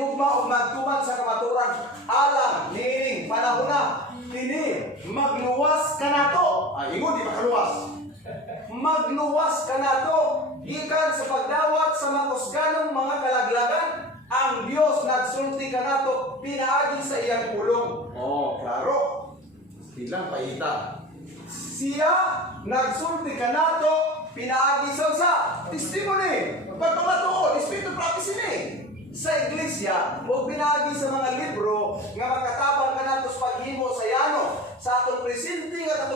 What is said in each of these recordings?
mahigugma o magtuman sa kamaturan alang niining panahon na kini magluwas ka nato. Ay, ingon di makaluwas. Magluwas ka nato gikan sa pagdawat sa makusganong mga kalaglagan. Ang Dios nagsulti ka nato pinaagi sa iyang pulong. Oh, klaro. Bilang paita. Siya nagsulti ka nato pinaagi sa testimony. Pagpamatuod, Espiritu Prophecy ni sa iglesia o pinaagi sa mga libro nga makatabang ka nato sa paghimo sa yano sa atong presenting nga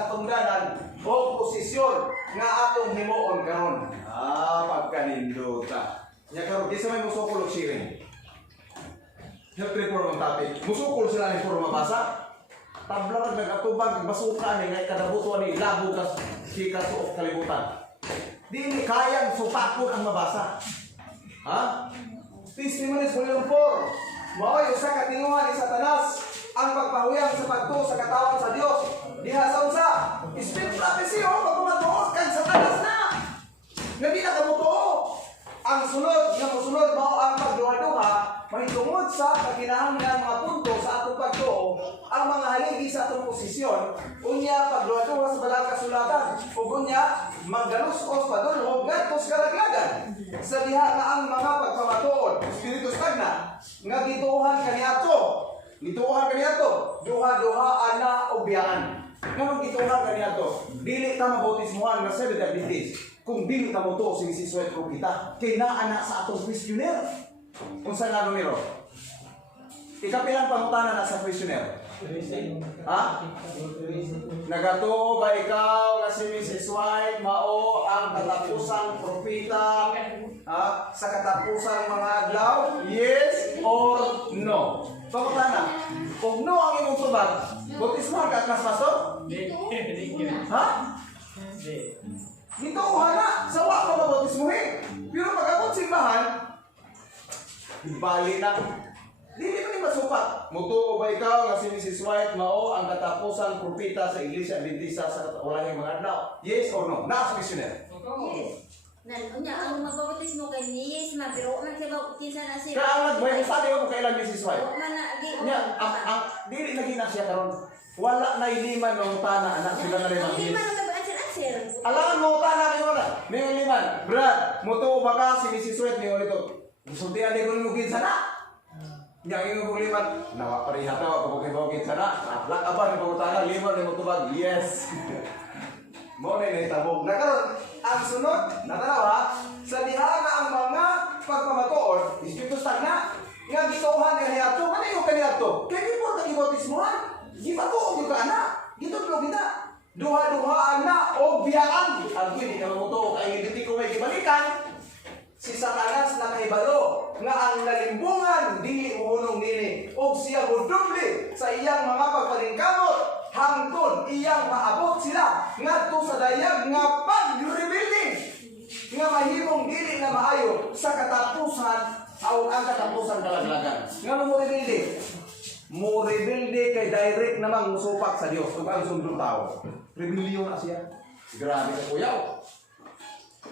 katungdanan o posisyon nga atong himuon karon. Pagkaninduta. Nya karon kisa may musukol og sharing. Health report ang topic. Musukol sila ni puro mabasa. Tabla nagatubang basuka ni ngay kadabuto ni labo kas sika suok kalibutan. Di ni kayang supakon ang mabasa. Ha? Testimonies volume 4. Mao usa ka tinguhan ni Satanas ang pagpahuyang sa pagtuo sa katawan sa Dios. Diha sa usa, Spirit prophecy o pagmatuos kan Satanas na. Nga di na kamutuo. Ang sunod nga mosunod mao ang pagduha-duha mahitungod sa kaginahanglan mga punto sa atong pagtuo, ang mga haligi sa atong posisyon, unya pagduha-duha sa balang kasulatan, ug unya magdalusos padulong ngadto sa kalaglagan. Sa diha nga ang mga pagpamatuod, Espiritu Stagna, nga gituohan kaniadto. Gituohan kaniadto, duha-duhaan na og biyaan. Nganong gituohan kaniadto? Dili ta mabautismuhan nga Seventh Adventist. Kung dili ta mo to si Siswet ko kita, kay naa na sa atong questionnaire. Unsa nga numero? Ikapilang pangutana na sa questionnaire? Ha? Nagatuo ba ikaw nga si Mrs. White mao ang katapusang propeta sa katapusang mga adlaw? Yes or no? Pangutana. Kung no ang imong tubag, bautismuhan ka kas pastor? Ha? Dito na, sawa ka mabautismuhin. Pero pag-abot simbahan, ibali na. Dili man ni masukat. Mutuo ba ikaw nga si Mrs. White mao ang katapusang propeta sa Iglesia Adventista sa walay mga adlaw? Yes or no? Naa sa questionnaire. Yes. Unya ang magbautismo kay ni yes man pero man siya bautisan na siya. Kaanag mo yung sabi ko kailan Mrs. White? Man na di. Nya ang dili na gina siya karon. Wala na iliman ng tana anak sila na limang Hindi yes. man ang answer. Alangan mo tana kayo wala. May liman. Brad, mutuo ba ka si Mrs. White ni ulit to? Sultian ni kun mugin sana. Nya ingon ko liman, nawa pareha ta ko kay bawgin sana. Lak aban ni pangutana liman ni mutubag. Yes. Mo na tabog. Nakaron ang sunod natanawa sa diha nga ang mga pagpamatuod, Espiritu Stagna nga gituohan kaniadto. Ano kaniadto? Kay di po ta gibautismuhan. Gibatuo ka na. Gitudlo kita. Duha-duhaan na o biyaan. Ang hindi na mamuto kay hindi ko may gibalikan. Si Satanas na kahibalo nga ang nalimbungan dili uhunong nini o siya mudoble sa iyang mga pagpalingkamot hangtod iyang maabot sila ngadto sa dayag nga pag-rebuilding nga mahimong dili na maayo sa katapusan o ang katapusan kalaglagan. Nga mo rebuilding? Mo rebuilding kay direct namang musupak sa Dios ug ang sundong tao. Rebellion na siya. Grabe ka kuyaw.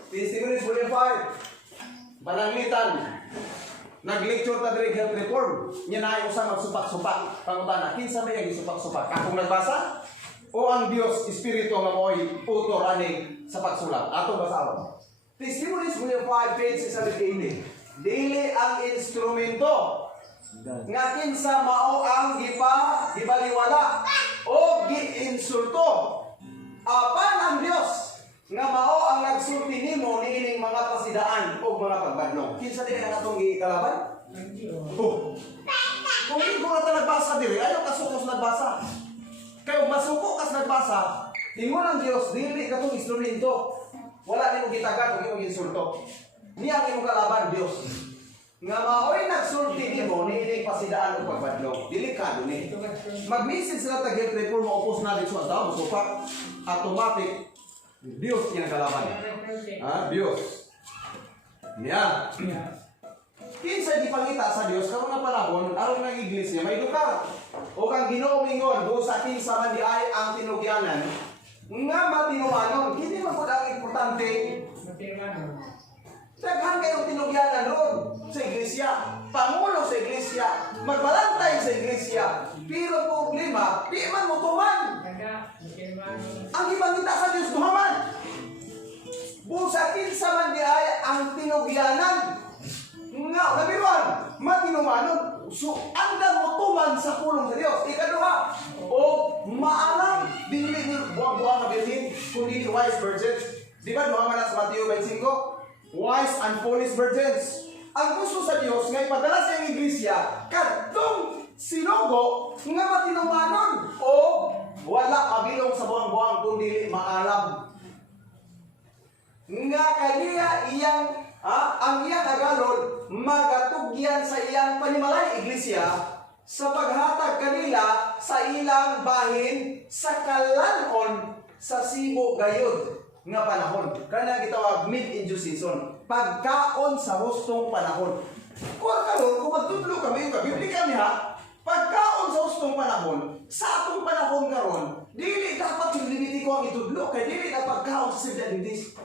Testimonies volume 5. Pananglitan. Nag-lecture ta diri health reform. Nya na usa magsupak-supak. Pangutana, kinsa may gisupak-supak? Akong nagbasa o ang Dios Espiritu nga mo'y utor ani sa pagsulat? Ato basahon. Testimonies volume 5 page 680. Dili ang instrumento nga kinsa mao ang gibaliwala o giinsulto. Apan ang Dios nga mao ang nagsulti nimo niining mga pasidaan o mga pagbadlong. Kinsa dili ang atong gikalaban? Oh. Kung hindi ko na nagbasa dili, ayaw kasukos nagbasa. Kaya masuko kas nagbasa, ingon ang Dios dili katong instrumento. Wala nimo gitagan ug imong insulto. Niya ang imong kalaban Dios. Nga mao'y nagsulti nimo niining pasidaan o pagbadlong. Delikado ni. Mag-message sila ta get report mo upos na dito sa tao, supak automatic Dios yang kalaban. Dios. Niya. Kinsa gipangita sa Dios karon nga panahon aron nga iglesia may lugar. O kang Ginoo mingon busa kinsa man di ay ang tinugyanan nga matinuanon. Kini man pud ang importante. Daghan kayong tinugyanan ron sa iglesia, pangulo sa iglesia, magbalantay sa iglesia. Pero problema, di man mo tuman. Ang ibang kita sa Diyos duhaman. Busa kinsa man di ay ang tinugyanan. Nga, nabiruan, matinumanon. So, andang mo tuman sa pulong sa Diyos. Ikaduha, o maalam, dili ni buwang-buwang na bilhin, kundi wise virgins. Di ba, duha man na sa Mateo 25? Wise and foolish virgins. Ang gusto sa Diyos nga ipadala sa iyong iglesia kadtong sinugo nga matinumanon o wala mabilong sa buwang-buwang kundi maalam. Nga kaniya iyang ang iyang agalon magatugyan sa iyang panimalay iglesia sa paghatag kanila sa ilang bahin sa kalanon sa Sibo gayud nga panahon. Kana gitawag mid-in season. Pagkaon sa hustong panahon. Kung karon kung magtudlo kami yung Biblia kami ha, pagkaon sa hustong panahon, sa atong panahon karon, dili dapat yung Levitico ang itudlo kay dili na pagkaon sa Seventh Adventist.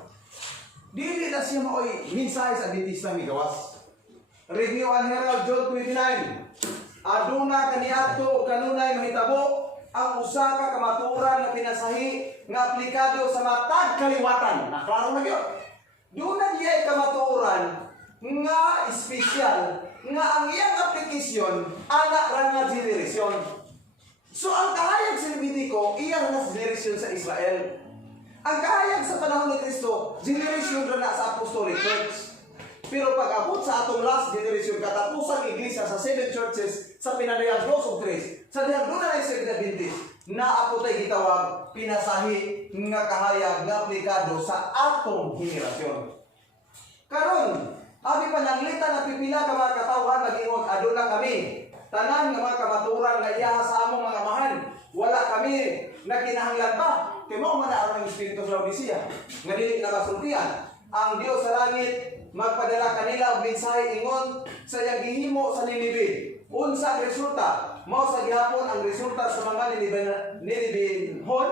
Dili na siya maoy mensahe sa Adventist na migawas. Review and Herald John 29. Aduna kaniadto kanunay mahitabo ang usa ka kamaturan na pinasahi nga aplikado sa matag kaliwatan. Naklaro na gyud. Duna diay kamaturan nga espesyal nga ang iyang aplikasyon ana ra nga generasyon. So ang kahayag sa Levitico iyang na generasyon sa Israel. Ang kahayag sa panahon ni Kristo generasyon ra na sa Apostolic Church. Pero pag abot sa atong last generation, katapusang iglesia sa 7 churches sa pinadayag 2 o 3, sa dihang doon na yung Seventh Adventist, naapotay gitawag pinasahi nga kahayag nga aplikado sa atong henerasyon. Karon, abi pananglitan na pipila ka mga katawhan mag-ingon, aduna kami. Tanan nga mga kamaturan nga iyaha sa among mga amahan. Wala kami na kinahanglan pa. Kaya mo man na ang Espiritu sa Laodicea. Nga dili nakasultian. Ang Dios sa langit magpadala kanila og mensahe ingon sa iyang gihimo sa Ninive. Unsa ang resulta? Mao sa gihapon ang resulta sa mga Ninivehon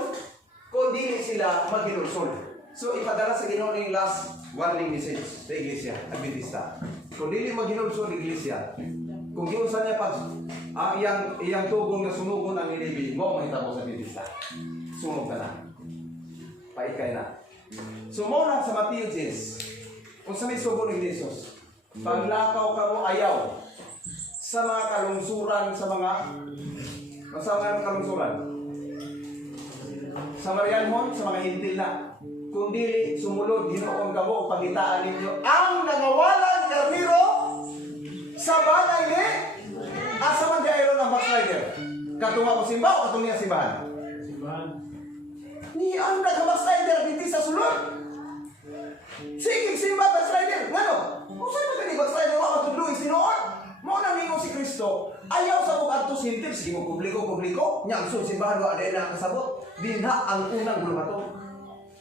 kung dili sila maghinulsol. So ipadala sa Ginoo ning last warning message sa iglesia Adventista. Kung dili maghinulsol iglesia, kung giunsa niya pag ang iyang tugon nga sunugon ang Ninive, mo mahitabo sa Adventista. Sunog ka na. Paikay na. So mo na sa Matthew 10. Kung sa may sugo ni Jesus, paglakaw ka mo ayaw sa mga kalungsuran, sa mga kalungsuran, sa Marianhon, sa mga hintil na, kung dili sumulod, hinoon ka mo, pagitaan ninyo, ang nangawalan karniro sa bagay ni asa man di ayron ng backslider. Katunga ko simba o katunga niya simbahan? Ni ang nag-backslider dito sa sulod. Sige, simba backslider. Ngano? Kung saan ba kani backslider wa matudluin sinuon? Mo nang ningo si Kristo. Ayaw sa bukad to sintip. Sige mo publiko. Nya ang simbahan wa dai na kasabot. Dinha ang unang buluhaton.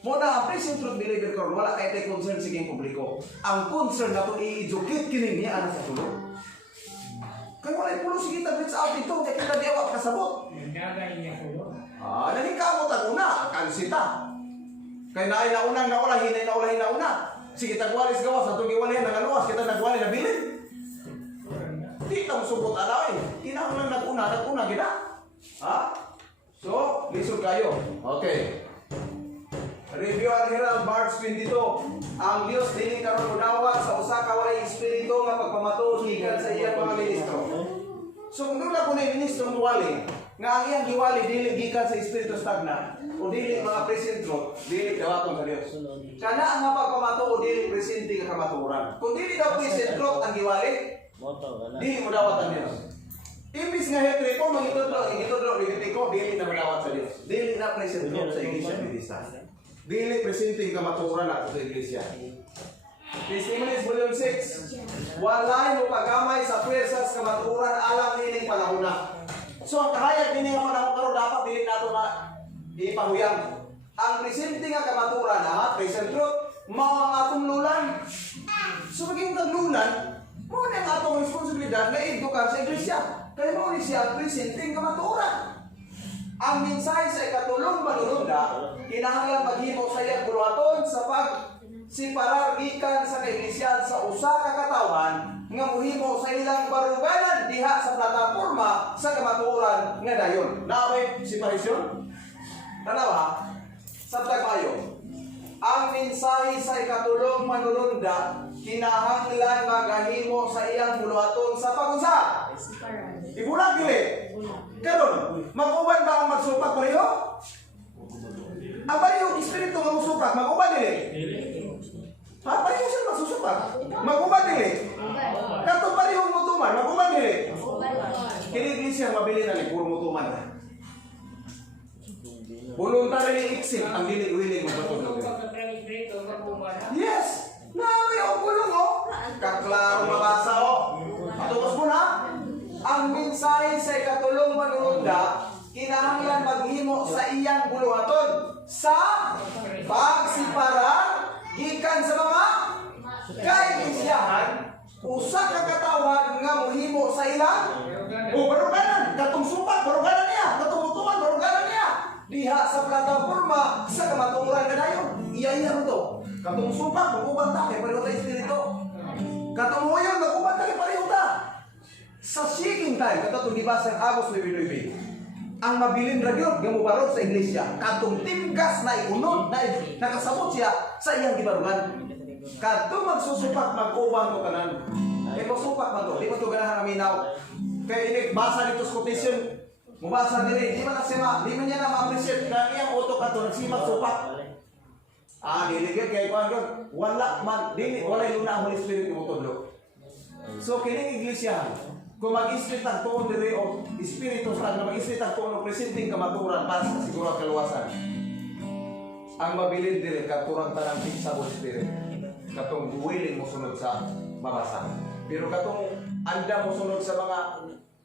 Mo na present truth believer karon wala kay tay concern sige publiko. Ang concern nato i-educate kini niya ana sa tulo. Kay wala pulo sige ta sa out dito kay kita diwa kasabot. Nanikamo ta una kansita. Kaya naunang naulahin na una. Sige, tagwalis gawas. At giwalihan ng aluwas. Kita nagwali na bilin. Di ka musubot alaw eh. Kinahanglan nag-una kita. Ha? So, lisod kayo. Okay. Review and Herald, March 22. Ang Diyos dili karon unawat sa usa ka walay espiritu nga pagpamatuod gikan sa iyang mga ministro. So, kung doon na po na yung ministro muwali, nga ang iyang giwali dili gikan sa espiritu stagna, o dili mga present truth, dili dawaton sa Dios. Kana ang pagpamatuod dili presente ka kamatuoran. Kung dili daw present truth ang giwali, dili mo dawat ang Dios. Imbis nga hetriko magitudlo Levitico, dili na madawat sa Dios. Dili na present truth sa iglesia Adventista. Dili presente ka kamatuoran nato sa iglesia. Testimonies Volume 6. Walay mo pagamay sa pwersas kamatuoran alam nining panahona. So ang kahayag nining panahon karon dapat dili nato na ipahuyang. Ang presente nga kamatuoran present truth, mao ang atong lulan. So maging taglulan, mo na ang atong responsibilidad na edukar sa iglesia. Kaya mo ni siya presente kamatuoran. Ang mensahe sa ikatulong manununda, kinahanglan maghimo sa iyang buluhaton sa pag siparar gikan sa kaiglesia nga muhimo sa ilang baruganan diha sa plataporma sa kamatuoran nga dayon. Naabay separasyon? Tanawa, sabtag mayo. Ang mensahe sa ikatulong manulunda kinahanglan magahimo sa iyang buluhaton sa pagunsa. Ibulag dili. Karon, mag-uban ba ang magsupak pareho? Ang pareho espiritu nga musupak, mag-uban dili. Ha, pareho sila magsusupak. Mag-uban dili. Kato pareho mutuman, mag-uban dili. Kini iglesia mabili na ni puro mutuman. Voluntarily exit ang dili willing magpatulog. Yes! Nawi o bulong o. Kaklaro mabasa o. Patukos mo na. Ang mensahe sa ikatulong manununda kinahanglan maghimo sa iyang buluhaton sa pagsipara gikan sa mga kaiglesiyahan usa ka katawhan nga mohimo sa ilang baruganan. Katong supak baruganan niya, katong mutuman baruganan niya. Diha sa plataporma sa kamatuoran kadayon. Iya mo to. Katong supak mag-uban ta kay pareho ta espiritu. Katong moyon mag-uban ta kay pareho ta. Sa seeking time katong gibasa ang Agos 9:9. Ang mabilin ra gyud nga mobarog sa iglesia. Katong timgas na iunod na nakasabot siya sa iyang gibarugan. Katong magsusupak mag-uban ko tanan. Kay pagsupak man to, di man to ganahan aminaw. Kay ini basa dito sa quotation. Mubasa diri, di man niya na ma-appreciate na iyang utok ato nagsimag supak. Diligid kay kuan gyud. Wala man dili wala yung na Holy Spirit mo tudlo. So kining iglesia, kung mag-istrit ang tuon diri o espiritu sa nga mag-istrit ang tuon o presenting kamaturan para sa siguro kaluwasan. Ang mabilin diri katurang tanang fixable spirit. Katong willing mo sunod sa mabasa. Pero katong anda mo sunod sa mga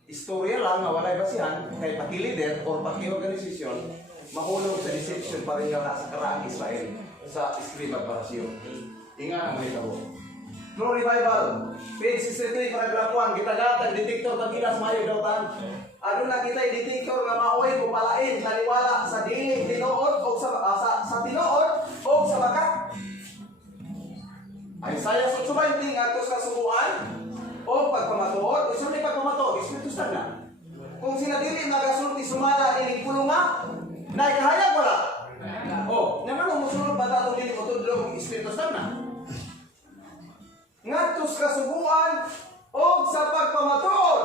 istorya lang nga walay basihan kay paki-leader or paki-organisasyon mahulog sa deception pa rin nga sa karaang Israel sa Escriba Parasyo. Inga ang mga ito. True Revival, page 63, paragraph 1, gitagatag, detektor tagilas mayo dautan. Ano na kita detektor nga maoy palain naniwala sa diling tinuod o sa tinuod o sa bakat. Isaiah 8:20 atos kasubuan o pagpamatuod, isun ni pagpamatuod, Espiritu Santo. Kung sila dili nagasulti sumala ining pulunga, naikahayag wala. Oh, naman mo sunod ba dato dili mo tudlo Espiritu Santo? Ngadtos kasubuan o sa pagpamatuod.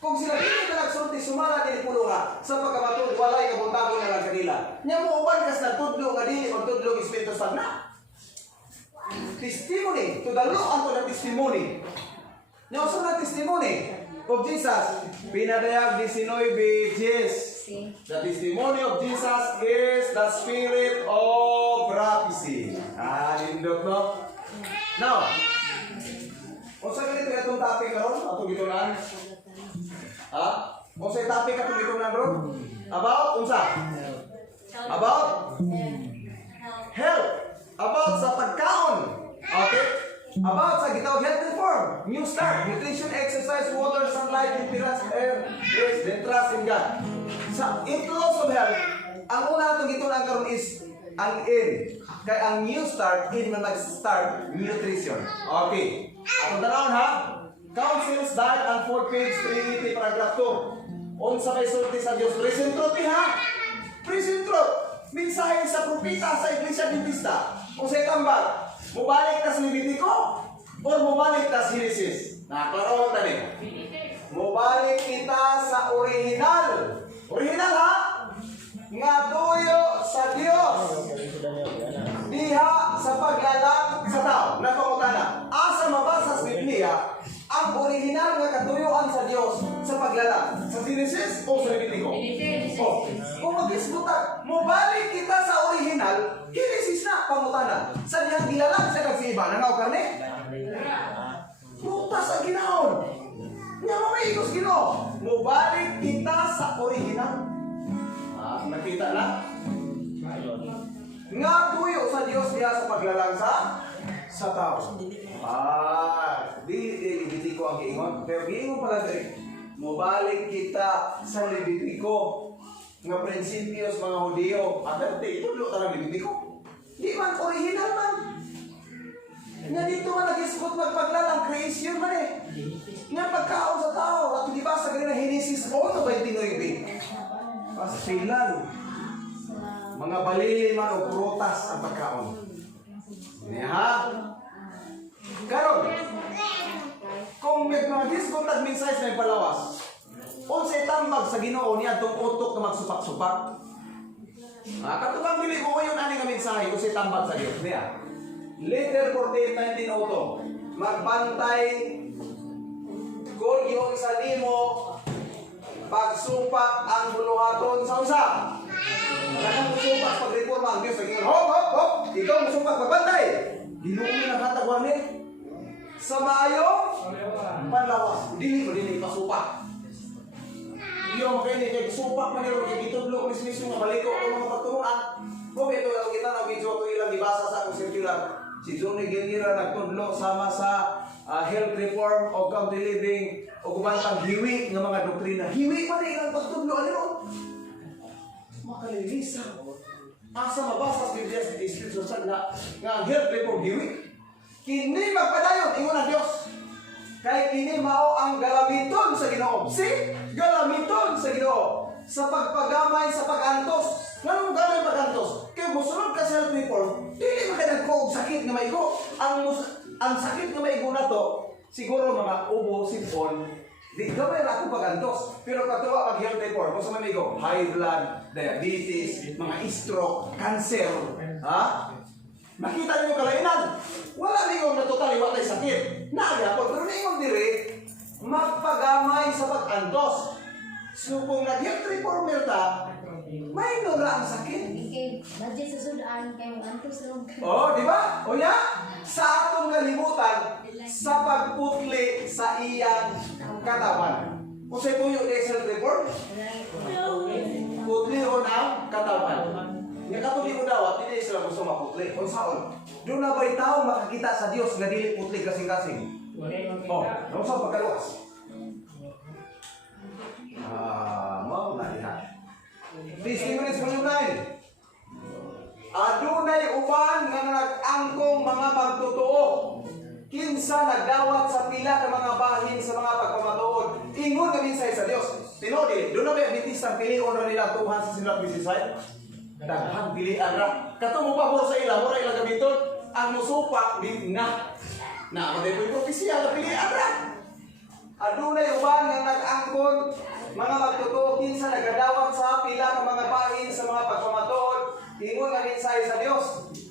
Kung sila dili nagsulti sumala ining pulunga, sa pagpamatuod walay kabuntagon na lang kanila. Nya mo uban kas nagtudlo nga dili mo tudlo Espiritu Santo. Testimony, to the law unto the testimony. Now, so na testimony of Jesus, pinadayag 19:10. The testimony of Jesus is the spirit of prophecy. Lindot no? Now, kung sa ganito itong topic karon, atong gitunan? Ha? Kung sa topic atong gitunan ron? About, unsa? About? Health. About sa pagkaon. Okay? About sa gitawag health reform. New start. Nutrition, exercise, water, sunlight, appearance, air, rest, then trust in God. Sa influence of health, ang una itong gitunan karon is ang in. Kaya ang new start, in na nag-start, nutrition. Okay. Atong tanawon ha? Councils diet ang 4 page 380 paragraph 2. Unsa may sulti sa Dios. Present truth ha? Present truth. Mensahe sa propeta sa Iglesia Adventista. Kung sa'y tambal, mubalik ta sa Levitico or mubalik ta sa Genesis? Nakaklaro tani. Mubalik kita sa original. Original ha? Nga tuyo sa Dios. Diha sa paglalang sa tao. Napangutana. Asa mabasa sa Biblia ang original nga katuyuan sa Dios sa paglalang? Sa Genesis o sa Levitico? O, kung mag-isbutan, mubalik kita sa original, Genesis na, pangutana. Sa diyang gilalang sa nagsiiba, nangaw karne? Butas ang ginaon. Nga mamaigos gino. Mubalik kita sa original. Nakita na? Nga tuyo sa Diyos diya sa paglalang sa tao. Levitico ang giingon. Pero giingon pala diri. Mubalik kita sa Levitico. Nga prinsipyos mga Hudiyo. Aderte, itulo tarang Levitico. Di man, original man. Nga dito man nag-isbot magpaglalang creation man eh. Nga pagkaon sa tao, at di ba sa ganina Henesis 1:29. Pasilan, mga balili man o prutas ang pagkaon. Niya. Karon, kung may mga discount at mensahe may palawas, unsay tambag sa Ginoo niya tong utok na magsupak-supak. Katubang dili ko ngayon ani nga mensahe unsay tambag sa Dios niya. Letter 48:19 magbantay kung yung isa nimo pagsupak ang buluhaton sa usa. Kanang musupak pagreforma ang Dios sa Ginoo. Hop. Ikaw musupak pagbantay. Dinuwi na hatag warning. Sa maayo, panlawas. Dili pasupak. Yung kay ni supak man yung gitudlo ko mismo nga baliko ko mga pagturuan. Kung ito ang kita na video ko ilang ibasa sa akong circular. Si Johnny Guerrero nagtudlo sama sa health reform o county living o kubantang hiwi ng mga doktrina. Hiwi pa rin ang pagtudlo ano? Makalilisa. Asa mabasa sa Biblia sa description nga health reform hiwi. Kini magpadayon ingon ang Dios. Kay kini mao ang galamiton sa Ginoo. Si galamiton sa Ginoo sa pagpagamay sa pag-antos. Nganong gamay pag-antos? Kay mosunod ka sa health reform, dili man kay nagko og sakit nga maigo. Ang sakit nga maigo nato siguro mga ubo, sipon, di gamay ra ko pag-antos. Pero katuwa pag health reform, kung sa maigo, high blood, diabetes, mga stroke, cancer, ha? Nakita niyo kalainan. Wala ningong natutali watay sakit. Nagyapon, pero ningong diri magpagamay sa pag-antos. So kung nag-health reformer ta, may nura ang sakit. Nandiyan sa sudaan kayo antos lang. Oh, di ba? O ya, sa atong kalibutan, sa pagputli sa iyang katawan. Kung sa'yo tuyo na health reform, putli o ng katawan. Nga katuli ko daw, hindi sila gusto maputli. Kung saan? Doon na ba'y tao makakita sa Diyos na dili putli kasing-kasing? Oh, nung saan pagkaluwas? Mau na diha. Testimonies volume 9. Adunay uban nga nag-angkong mga magtotoo. Kinsa nagdawat sa pila ng mga bahin sa mga pagpamatuod. Ingon nga minsay sa Dios. Tinodi, doon na ba Adventista pilion na nila tuhan sa silang bisisay? Daghang pilian ra. Katong mo pabor sa ila, mura ilang gamiton. Ang musupak din na. Na ako din propesya na pilian ra. Adunay uban nga nag-angkon mga magtotoo kinsa nagadawat sa pila ng mga bahin sa mga pagpamatuod. Ingon nga minsay sa Dios.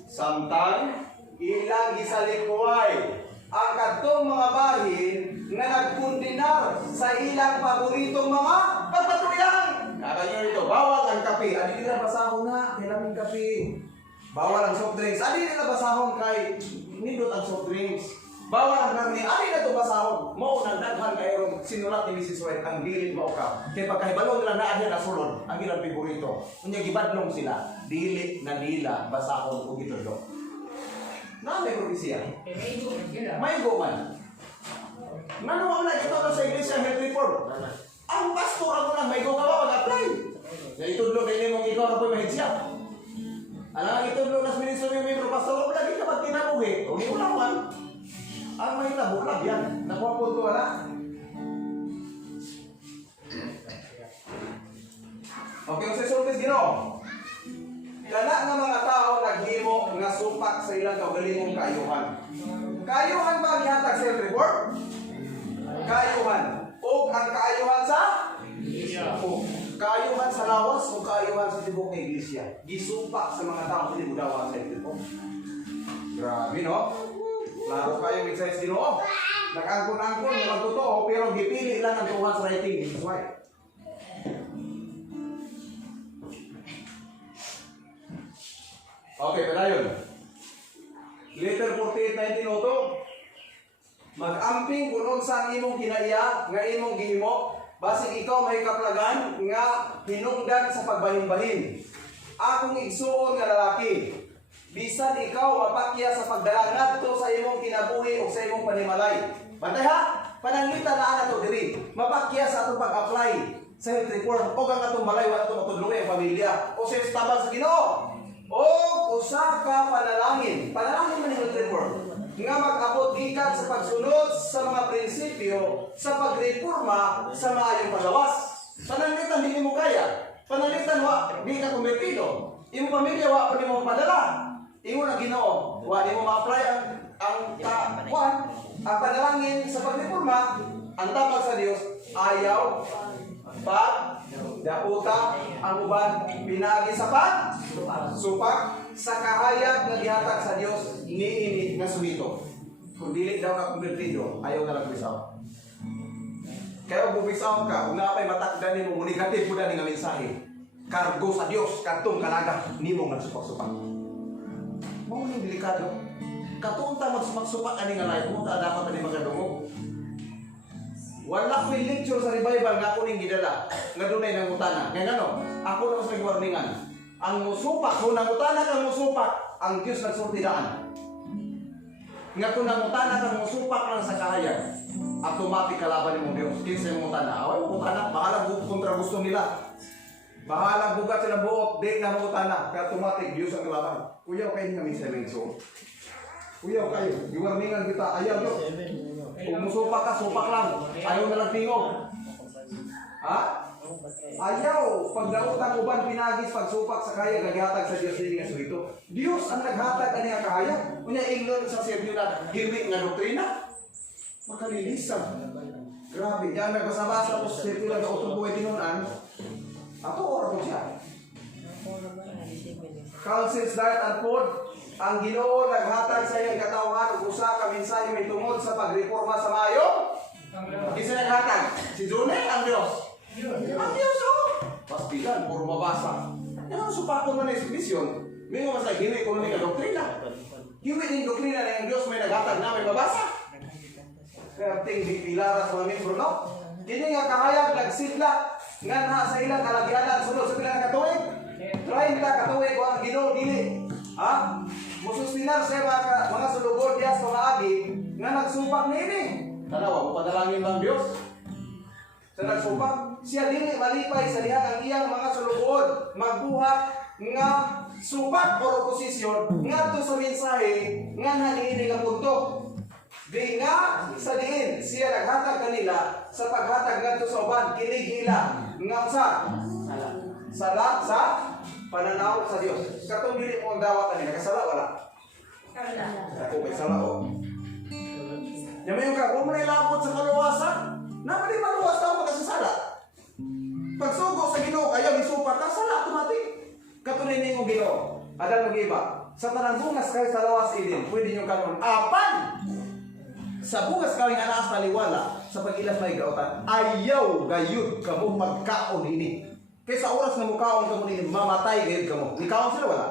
Samtang ilang gisalikuway ang kadtong mga bahin nga nagkundinar sa ilang paboritong mga pagpatuyan. Kaya ito, bawal ang kape. Adi nila basahon nga, kailangan kape. Bawal ang soft drinks. Adi nila basahon kay nindot ang soft drinks. Bawal ang karne. Adi na ito basahon. Mao nang daghan kayong sinulat ni Mrs. White ang dili mao ka. Kaya pagkahibalo nila na adya na sulod ang ilang paborito. Unya gibadlong sila. Dili na nila basahon o gitudlo. Na may propesya. May goman. Nano na ito na sa iglesia health reform. Ang pastor ako lang may go ka ba mag-apply. Na itudlo kay nimong ikaw na po mahitsya. Alang itudlo na sa ministro yung membro pastor ko lagi ka magtinabuhi. O di ulawan. Ang may nabuklab yan. Nakuha po ito na. Okay, sa service Ginoo. Kana nga mga tao naghimo nga supak sa ilang kaugalingong kaayuhan. Kaayuhan ba ang ihatag sa health reform? Kaayuhan. O ang kaayuhan sa? O kaayuhan sa lawas o kaayuhan sa tibok na iglesia. Gisupak sa mga tao hindi mo daw sa health reform. Grabe no? Laro kayo minsay sa Ginoo. Nag-angkon-angkon mga totoo pero gipili lang ang tuhan sa writing. That's why. Okay, padayon. Letter 48:19 mag-amping kung unsa imong kinaiya nga imong gihimo basig ikaw may kaplagan nga hinungdan sa pagbahin-bahin. Akong igsuon nga lalaki, bisan ikaw mapakya sa pagdala ngadto sa imong kinabuhi o sa imong panimalay. Bantay ha? Pananglitan na to diri. Mapakya sa atong pag-apply sa health reform o ang atong malay wa atong matudloy ang pamilya o sa tabang sa Ginoo. O usa ka panalangin man ni health reform nga mag-abot gikan sa pagsunod sa mga prinsipyo prinsipyo sa pagreforma sa maayong pagawas. Panalitan, hindi mo kaya. Panalitan, di ka kumertido. Iyong pamilya, wa pa di mo padala. Iyong na Ginoo, wa di mo ma-apply ang panalangin sa pagreforma. Ang tawag sa Dios, ayaw, dauta, ang uban, pinagi sa supak, sa kahayag na gihatag sa Dios, niini nga sumito. Kung dili daw ka kumertido, ayaw na lang bisaw. Kaya kung bisaw ka, kung napay matakdan ni mo, negative po na nga mensahe. Kargo sa Dios, katong kalaga, ni mo nagsupak-supak. Mao ni delikado. Katong ta magsupak-supak ani nga lahi mo, ta dapat ani magadungog. Wala ko lecture sa revival nga ako ning gidala nga dunay nangutana. Kaya ngano, ako na mas nagwarningan. Ang musupak, kung nangutana kang musupak, ang Dios nagsulti daan. Nga kung nangutana kang musupak lang sa kahayag, automatic kalaban ni mong Dios. Kinsa yung mutana? Away mo mutana, bahala kontra gusto nila. Bahala bugat sila buot, di na mutana. Kaya automatic Dios ang kalaban. Kuyaw kayo nga minsan ng so. Kuyaw kayo, giwarningan kita, ayaw yo. Kung musupak ka, supak lang. Ayaw na lang tingog. Ha? Ayaw. Pagdautang uban, pinagis, pagsupak sa kaya, naghatag sa Diyos hindi nga subito. Diyos ang naghatag ani ang kahaya. Kunya ingon sa sermon na himik nga doktrina. Makalilisan. Grabe. Yan nagbasa-basa ko sa sermon na utong buhay tinunan. Ato oras ko siya. Councils diet and food. Ang Ginoo naghatag sa iyang katawan ug usa ka mensahe may tungod sa pagreforma sa maayo. Isa naghatag si Junay ang Dios. Ang Dios oh. Pastilan puro mabasa. Yan ang supakon man sa misyon. Mingo mas gini ko ni doktrina. Giwi din doktrina na ang Dios may naghatag na may mabasa. Kaya ting di pilaras mga membro no. Kini nga kahayag nagsidla nga na sa ilang kalagyanan sunod sa pilang katuig. 30 katuig ko ang Ginoo dili. Ha? Musustinar siya mga sulugod diya sa mga agi nga nagsupak nini. Tanawa, mo padalangin lang Diyos. Sa nagsupak, siya dili malipay sa diha ang iyang mga sulugod magbuhat nga supak o oposisyon nga to sa mensahe nga naniini nga punto. Di nga sa diin siya naghatag kanila sa paghatag ngadto sa uban kiligila nga sa pananaw sa Dios. Katong dili mo ang dawat ani nakasala wala. Ako may sala o. Yamayo ka, kung may labot sa kaluwasan, naman di maluwas tao magkasasala. Pagsugo sa Ginoo ayaw isupa ka sala automatic. Katunay ni mo Ginoo. Adan mo iba. Sa tanang bungas kayo sa lawas idin, pwede niyo kanon apan. Sa bungas kaling anas taliwala sa pagilas may gautan. Ayaw gayud kamo magkaon ini. Kaysa oras na mukhaon ka mo nila, mamatay gayud ka mo. Ikaw sila wala?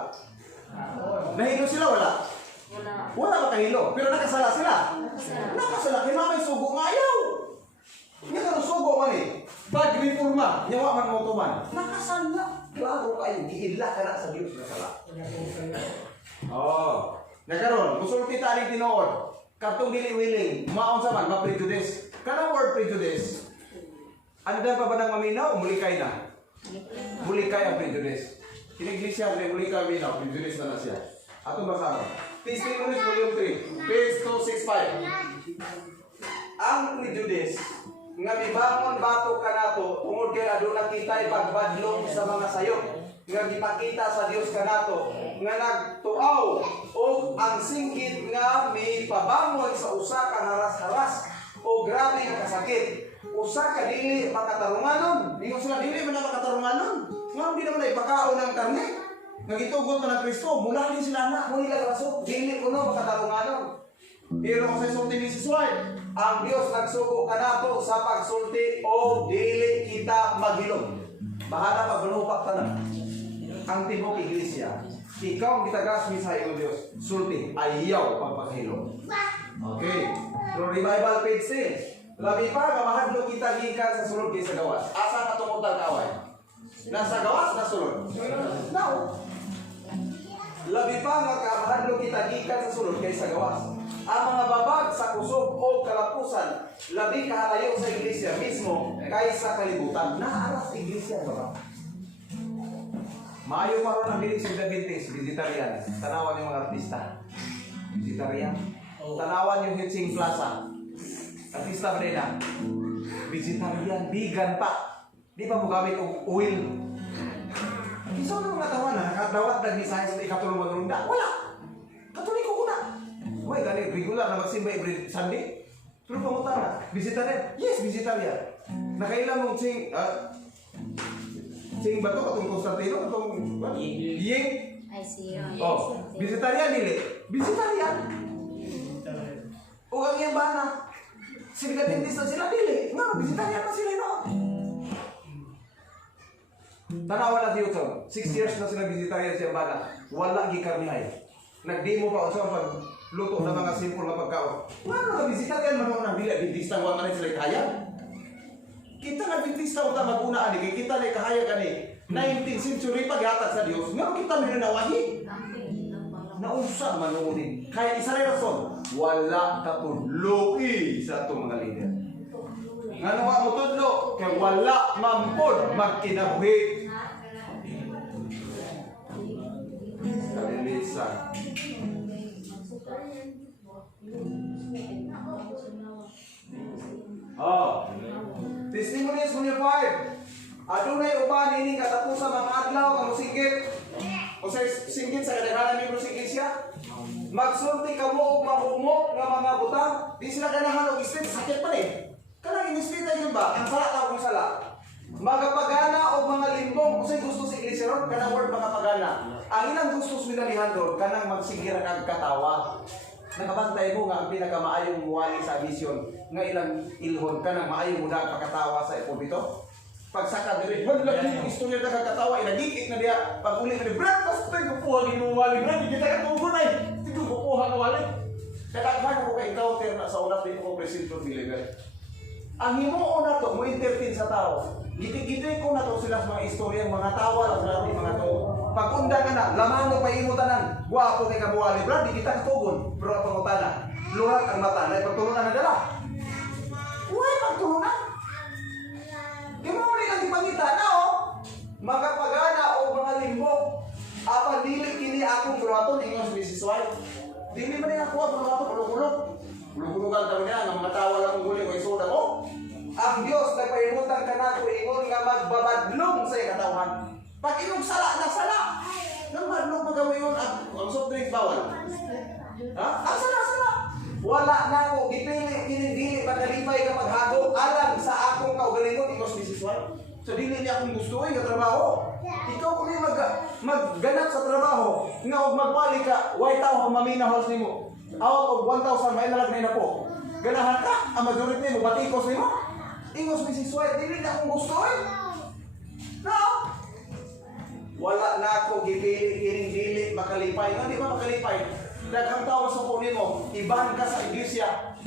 Nahilo sila wala? Wala makahilo. Pero nakasala sila? Nakasala. Kaya may sugo nga ayaw. Nga ka sugo man eh. Pag-reforma, nyawa man mo tuman. Nakasala. Klaro kayo. Giila ka na sa Diyos na sala. Oo. Nagkaroon, musulti taring tinood. Katong dili-willing, maon sa man, ma-prejudice. Kanang word prejudice? Ano dahil pa ba nang maminaw? Mulikay na. Mulikay ang prejudice. Kiniglisya rin mulikay minaw, prejudice na siya. Atong basama. Testimonies Volume 3, page 265. Ang prejudice nga mibangon bato kanato tungod kay aduna kitay pagbadlong sa mga sayop nga gipakita sa Dios kanato nga nagtuaw og ang singgit nga may pabangon sa usa ka haras-haras o grabe nga kasakit. Usa ka dili makatarunganon. Ingon sila dili man makatarunganon. Ngam di naman ay pagkaon ng karne. Nga gitugot man ng Kristo, mula din sila na, muli lang raso, dili kuno makatarunganon. Pero kung sa sulti ni Jesus White, ang Dios nagsugo kanato sa pagsulti o dili kita maghilom. Bahala paglupak ta na. Ang tibok iglesia, ikaw ang gitagas sa iyong Dios, sulti ayaw pagpaghilom. Okay. So revival page 6. Labi pa kamahadlo kita gikan sa sulod kaysa gawas. Asa ka tungod kaway? Nasa gawas na sulod. No. Labi pa nga kamahadlo kita gikan sa sulod kaysa gawas. Ang mga babag sa kusog o kalapusan labi kahalayo sa iglesia mismo kaysa kalibutan. Naaras iglesia ba? Maayo maron ang dilig sa Adventist, vegetarian. Tanawan yung mga artista. Vegetarian. Tanawan yung Hitsing Plaza. Artista pa rin na. Vegetarian, vegan pa. Di pa mo gamit og oil. Isa na mga tawa na, nakadawat na ni sa ikatulong manunda. Wala. Katoliko ko na. Why, gani regular na magsimba every Sunday? Pero pamunta na, vegetarian? Yes, vegetarian. Nakailan mong sing ba to? Katong Constantino? Katong Ying? Ay, siya. Oh, vegetarian dili. Vegetarian. O ang iyang bana. Sila dentist na sila dili. Nga, vegetarian na sila no. Tanawa na si Hudson. 6 years na sila vegetarian siya bana. Wala gikarnihay. Nagdemo pa sa pagluto ng mga simple na pagkaon. Wala na vegetarian man na dili dentist ang wala sila kaya. Kita nga dentist na uta maguna ani kay kita na kahaya kani 19th century paghatag sa Dios. Ngano kita man nawahi? Nausa man din. Kaya isa rin rason, wala katudloy sa atong mga leader. Nga nawa mo tudlo, kaya wala mampod magkinabuhi. Kalilisan. Oh. Testimonies 5. Adunay uban ini katapusan mga adlaw kamo singgit. O sa singgit sa kadaghanan membro sa iglesia, magsulti kamo og mahumok nga mga butang, di sila ganahan og istit sakit pa ni. Kanang inistit yun ba? Ang sala ta kung sala. Magapagana og mga limbong usay gusto sa iglesia ron kanang word magapagana. Ang ilang gusto sa minalihan ron kanang magsigira kag katawa. Nakabantay mo nga ang pinakamaayong muwali sa mission nga ilang ilhon kanang maayong muda pagkatawa sa ipobito. Pagsaka diri, wala yung istorya na kakatawa, inagikik na diya, pag uli ka ni Brad, tapos tayo kupuha ginuwali, Brad, hindi tayo kupuha na hindi ko kupuha wali. Kadaghan ako ka-encounter na sa ulat dito ko presidente Diliver. Ang himuon na to, mo entertain sa tao. Gitig-gitig ko na to sila sa mga istorya, mga tawa lang natin mga to. Pag unda ka na, lamano pa imutanan, guwapo kay kabuwali, Brad, di kita katugon, pero ang pangutana, luhat ang mata, na ipagtulunan na dala. Uy, pagtulunan. Di mo rin ang ipangita na magapagana o mga limbong. Apa dili kini akong buhaton ingos Mrs. White. Dili man rin ako buhaton ulog-ulog. Ulog-ulogan daw niya nga mga tawa lang guli ko isoda ko. Ang Dios nagpahimutan ka na ko ingon nga magbabadlong sa katawhan. Pag inog sala na sala. Nang badlong magawayon ang soft drink bawal. Ha? Sala. Wala na ko gipili kini dili makalipay ka maghago alang sa akong kaugalingon ingos Mrs. White. So dili niya akong gustuhin nga trabaho. Ikaw kung magganat sa trabaho nga og magpali ka, white tao maminahos nimo. Out of 1,000 may nalag na po. Ganahan ka, ang majority mo batikos nimo. Ingos Mrs. White, dili niya akong gustuhin. No. Wala na ako gipili kining dili makalipay. Nga di ba makalipay? Daghang tao sa kunin mo, iban ka sa iglesia.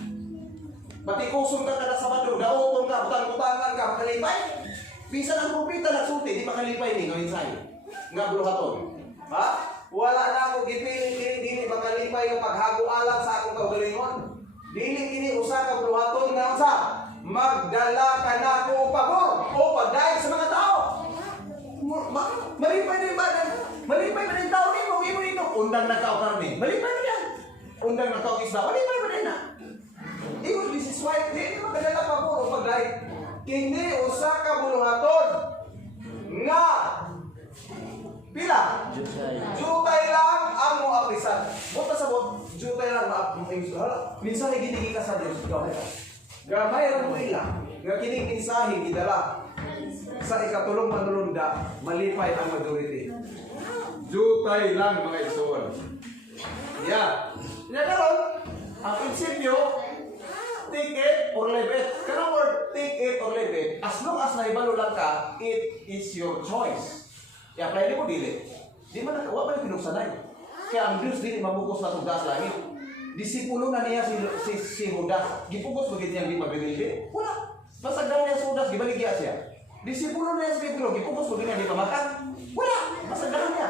Batikuson ka kada Sabado, daoton ka, butang-butangan ka, makalipay. Bisan ang propeta nagsulti, di makalipay ni gawin sa'yo. Nga buluhaton. Ha? Wala na ako gipili dili makalipay yung paghago alang sa akong kaugalingon. Dili kini usa ka buluhaton nga usa. Magdala ka na ko pabor o pagdaig sa mga tao. Malipay din ba? Malipay ba din tao ni mo? Imo nito. Undang na tao karmi. Malipay ba yan? Undang na tao isda. Malipay ba din na? Imo Mrs. White, di magdala pa po o pagdaig. Kini usa ka buluhaton nga pila? Jutay lang ang mo aprisan. Buta sa bot, jutay lang ma-aprisan. Minsan ginigi ka sa Dios, gamay ra mo ila nga kining mensahe gidala sa ikatulong manulunda, malipay ang majority. Jutay lang mga igsoon. Yeah. Karon, ang prinsipyo, take it or leave it. Kanang word take it or leave it, as long as naibalo lang ka, it is your choice. I-apply mo dili. Di man wa pa pinugsanay. Kaya ang Diyos dili mamugos na tugas langit. Disipulo na niya si Judas. Gipugos mo gid niya di magbibili. Wala. Basta daw niya si Judas gibaligya siya. Disipulo na niya si Pedro, gipugos mo gid niya di pamakan. Wala. Basta daw niya.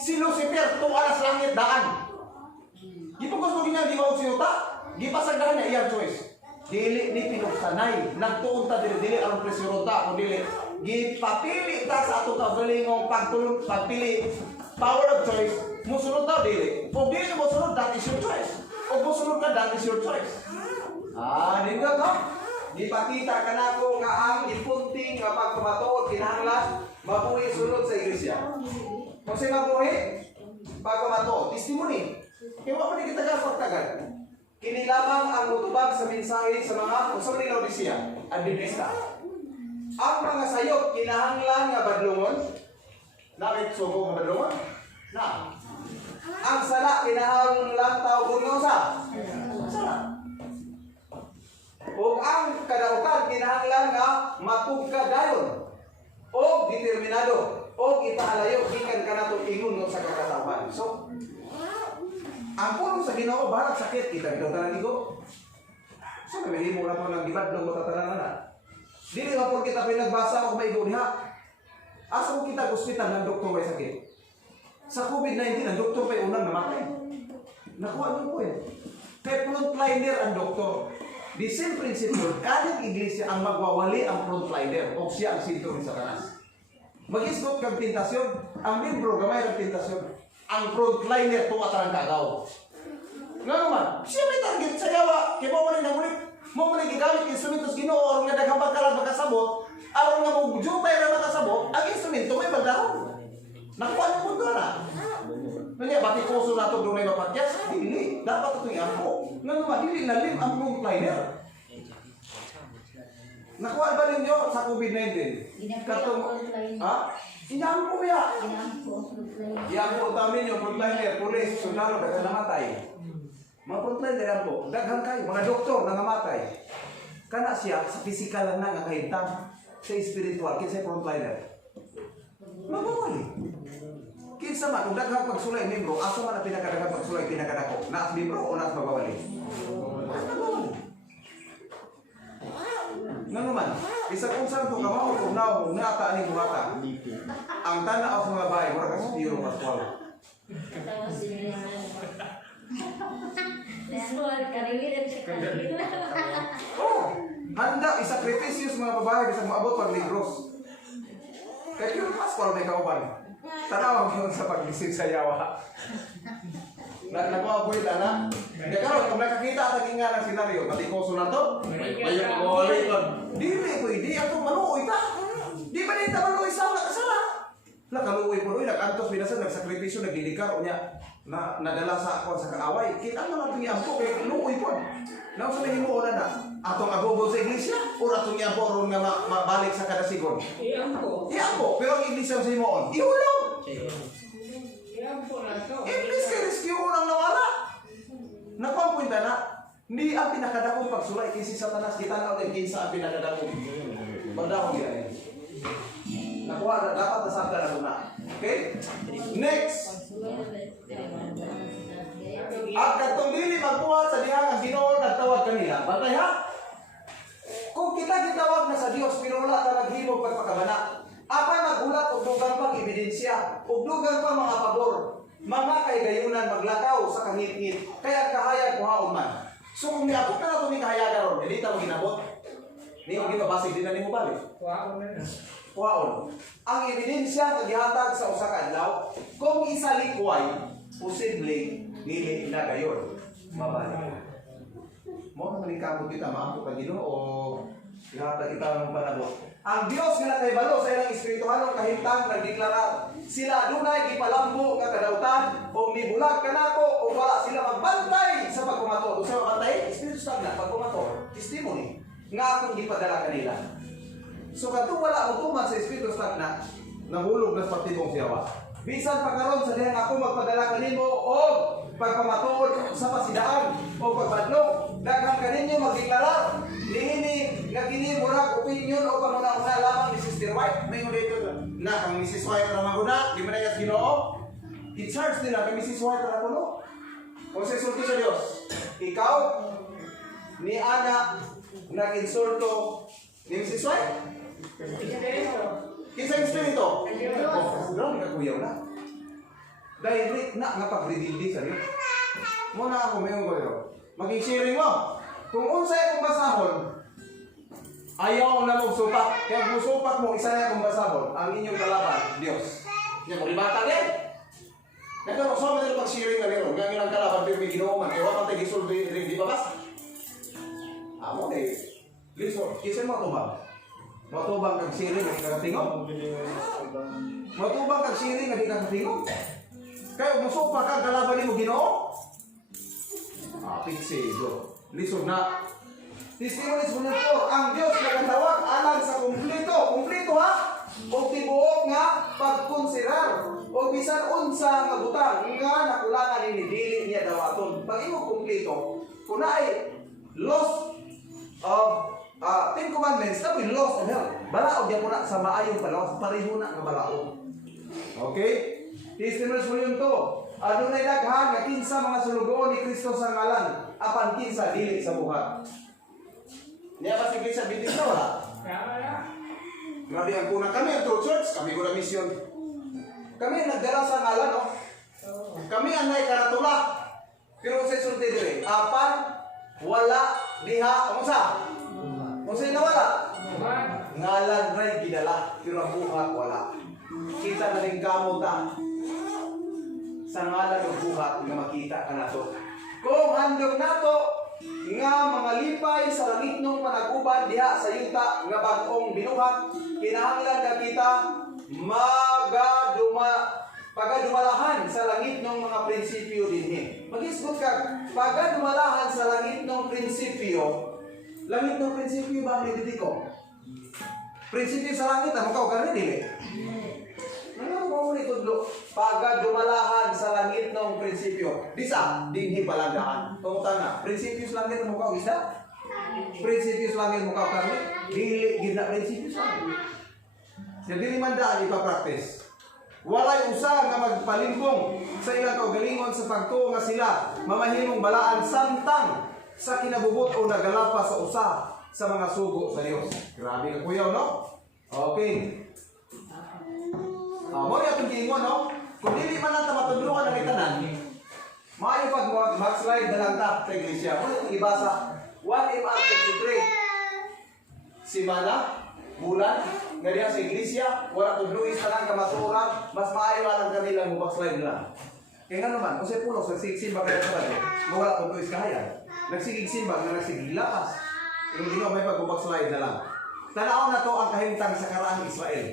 Si Lucifer tuwa sa langit daan. Gipugos mo gid niya di mao sinuta. Gipasagdahan niya iyang choice. Dili ni pinugsanay. Nagtuon ta dili aron presyo ta kun dili. Gipapili ta sa ato kaugalingong pagpili power of choice. Musunod ta dili. Kung dili mo sunod, that is your choice. O musunod ka, that is your choice. Nindot no? Gipakita ka na ko nga ang ipunting nga pagpamatuod kinahanglan mabuhi sulod sa iglesia. Kung sa'yo mabuhi, pagpamatuod, testimony. Kaya mo ni kita kapagtagal. Kini lamang ang mutubag sa mensahe sa mga usap ni Laodicea, Adventista. Ang mga sayop kinahanglan nga badlongon. Nakit sugo nga badlongon? Na. Ang sala kinahanglan tawgon nga usa. Sala. O ang kadautan kinahanglan nga matugkad dayon o determinado o ipahalayo gikan kanatong ingon sa kakatawhan. So, ang pulong sa Ginoo balag sakit kita bitaw tanan nigo. So, mahimo na to nang gibadlong mo tatanan na. Dili nga por kita pinagbasa og maigo diha. Asa mo kita ospital ng doktor may sakit. Sa COVID-19 ang doktor pay unang namatay. Nakuha mo po eh. Kay frontliner ang doktor. The same principle, kada iglesia ang magwawali ang frontliner o siya ang sinto ni Satanas. Mag-isgot kang tentasyon, ang membro gamay ng tentasyon, ang frontliner to atarang kagaw. Nga naman, siya may target sa yawa, kaya mo rin namulit, mo rin gigamit instrumentos Ginoo, aron nga daghang pagkalag makasabot, aron nga mo jutay na makasabot, ang instrumento may bagdahon. Nakuha niyo mundo na. Kanya, bati koso na ito doon may mapagyas? Hindi. Dapat ito yung ampo. Nga naman, hindi nalim ang frontliner. Nakuha ba ninyo sa COVID-19? Ha? Inampo niya. Inampo namin yung frontliner, police, sundalo, daghang namatay. Mga frontliner yan po. Daghang kayo, mga doktor na namatay. Kana siya, sa physical lang na nga kahintang, sa spiritual, kinsa frontliner. Mabawali. Kinsa man, kung daghang pagsulay membro, asa man ang pinakadaghang pagsulay pinakadako? Naas membro o naas mabawali? Naas mabawali. Nga naman, isang unsan ito kamao kung naong nata ni buhata. Ang tanaw sa mga bahay, mura kasi piro paswal. Oh, handa isakripisyo sa mga babae bisag maabot pag negros. Kaya piro paswal may kauban. Tanaw mo sa paglisig sa yawa. Nagmabuhay na. Kaya karon kung nakakita at naging nga ng senaryo, matikoso na to, may mag-uwalay ko. Dili ko, hindi ako maluoy ta. Di ba dito maluoy sa mga kasala? Nakaluoy po rin, nag-antos, binasan, nagsakripisyo, nagdidikar, o niya, nadala sa ako sa kaaway. Kita mo natin yung po, kaya luoy po. Nang sa may himuon na, atong agobol sa iglesia, o atong yung po, ron nga mabalik sa kada sigon. Iyampo. Pero ang iglesia sa himuon, ihulog. Imbis kay rescue unang nawala. Napapunta na, hindi ang pinakadakong pagsulay kasi Satanas kita na ang kinsa ang pinakadakong. Pagdakong yan. Nakuha na, dapat nasabda na muna. Okay? Next. At katong dili magbuhat sa dihang ang Ginoo nagtawag kanila. Batay ha? Kung kita gitawag na sa Dios pero wala ta naghimo pagpakabana. Apa magulat og dugang pang ebidensya, og dugang pa mga pabor, mga kaigayunan maglakaw sa kangit-ngit, kaya kahayag kuhaon man. So kung niabot na nato ni kahayagan ron, hindi ta mo ginabot. Ni mo ginabasig din na ni mo balik. Kuhaon. Ang ebidensya nga gihatag sa usa ka adlaw, kung isa likway, posible dili na gayon mabalik. Mo naman ikabot kita maampo ka Ginoo o ihatag kita ng panabot. Ang Dios nga nakahibalo sa ilang espirituhanong kahimtang nagdeklarar sila dunay gipalambo nga kadautan o mibulag kanako o wala sila magbantay sa pagpumato. O sa magbantay, Espiritu Santo pagpumato, testimony nga akong gipadala kanila. So kadto wala mo tuman sa Espiritu Santo nahulog na sa pagtibong siyawa. Bisan pa karon sa dihang ako magpadala kanimo o pagpamatuod sa pasidaan o pagbadlong, daghang kaninyo magdeklarar niini nga kini murag opinion o pangunauna lamang ni Sister White. May mo dito na kang Mrs. White na maguna, di man ayas Ginoo. I-charge nila kay Mrs. White na kuno. Kung sa insulto sa Dios, ikaw ni Ana nag-insulto ni Mrs. White. Kinsa espiritu? Grabe ka kuyaw na. Direct na nga pag-redildi sa Dios. Muna ako mayong kuyaw. Maging sharing mo. Kung unsay akong basahon, ayaw na mong supak. Kaya kung supak mo, isa na akong basahon, ang inyong kalaban, Diyos. Kaya mo, libata din. Kaya kung saan mo pag-sharing na rin, kaya ilang kalaban, pero may ginooman, kaya wapan tayo gisulto, bakas. Amo eh. Lisod, kisa mo tubang. Matubang kag siring nga di ka katingog. Matubang kag siring nga di ka katingog. Kaya musupa ka kalaban nimo Ginoo. Piksido. Lisod na. Testimonies mo nito, ang Diyos nagatawag alang sa kumplito. Kumplito ha? O tibuok nga pagkonsiderar. O bisan unsa nga butang nga nakulangan ni dili niya dawaton. Pag imo kumplito, kuna ay lost of Ten Commandments, na lost of health. Balaod yan mo na sa maayong palawas. Pareho na nga balaod. Okay? Testimonies mo yun to. Adunay daghan nga kinsa mga sulugoon ni Kristo sa ngalan. Apan kinsa dili sa buhat. Niya ba sige sa bitin to ha? Grabe ang kuna kami ang true church, kami ko na mission. Kami nagdala sa ngalan, no? Kami ang naikanatula. Pero sa sulti dire, apan wala diha, ano sa? Kung sa'yo nawala? Ngalan ray gidala, pero ang buhat wala. Kita na rin kamuta. Sa ngalan ng buhat nga makita ka na to. Kung handog na to, nga mga lipay sa langit nung panaguban diha sa yuta nga bagong binuhat, kinahanglan na kita pagadumalahan sa langit ng mga prinsipyo dinhi. Mag-isgot ka, pagadumalahan sa langit ng prinsipyo. Langit ng prinsipyo ba ang nilitiko? Prinsipyo sa langit, ano ka o karni dili? Ano mo nito dlo? Pagadumalahan sa langit ng prinsipyo. Bisa, dinhi palanggaan. Tungutan na, prinsipyo sa langit mo ka o isda? Prinsipyo sa langit mo ka o karni? Dili, gina prinsipyo sa langit. Sa dili man daan ipapraktis. Walay usa nga magpalimbong sa ilang kaugalingon sa pagtuo nga sila mamahimong balaan samtang sa kinabubot o nagalapa sa usa sa mga sugo sa Dios. Grabe ang kuyaw, no? Okay. Mo ya itong giingon, no? Kung dili man lang matudlukan ang itanan, maayo pag mag-slide na lang ta sa iglesia. Mo itong ibasa. 1 MR 23. Simana, bulan, nga diha sa iglesia, wala tudluis na lang kamaturan, mas maayo lang kanilang mag-slide lang. Kaya nga naman, kung sa'yo pulos, nagsigsimba kayo sa bado, wala tudluis kahayan. Nagsigsimba, nga nagsigilakas. Yung ginawa may pag-backslide na lang. Tanaw na to ang kahimtang sa karaang Israel.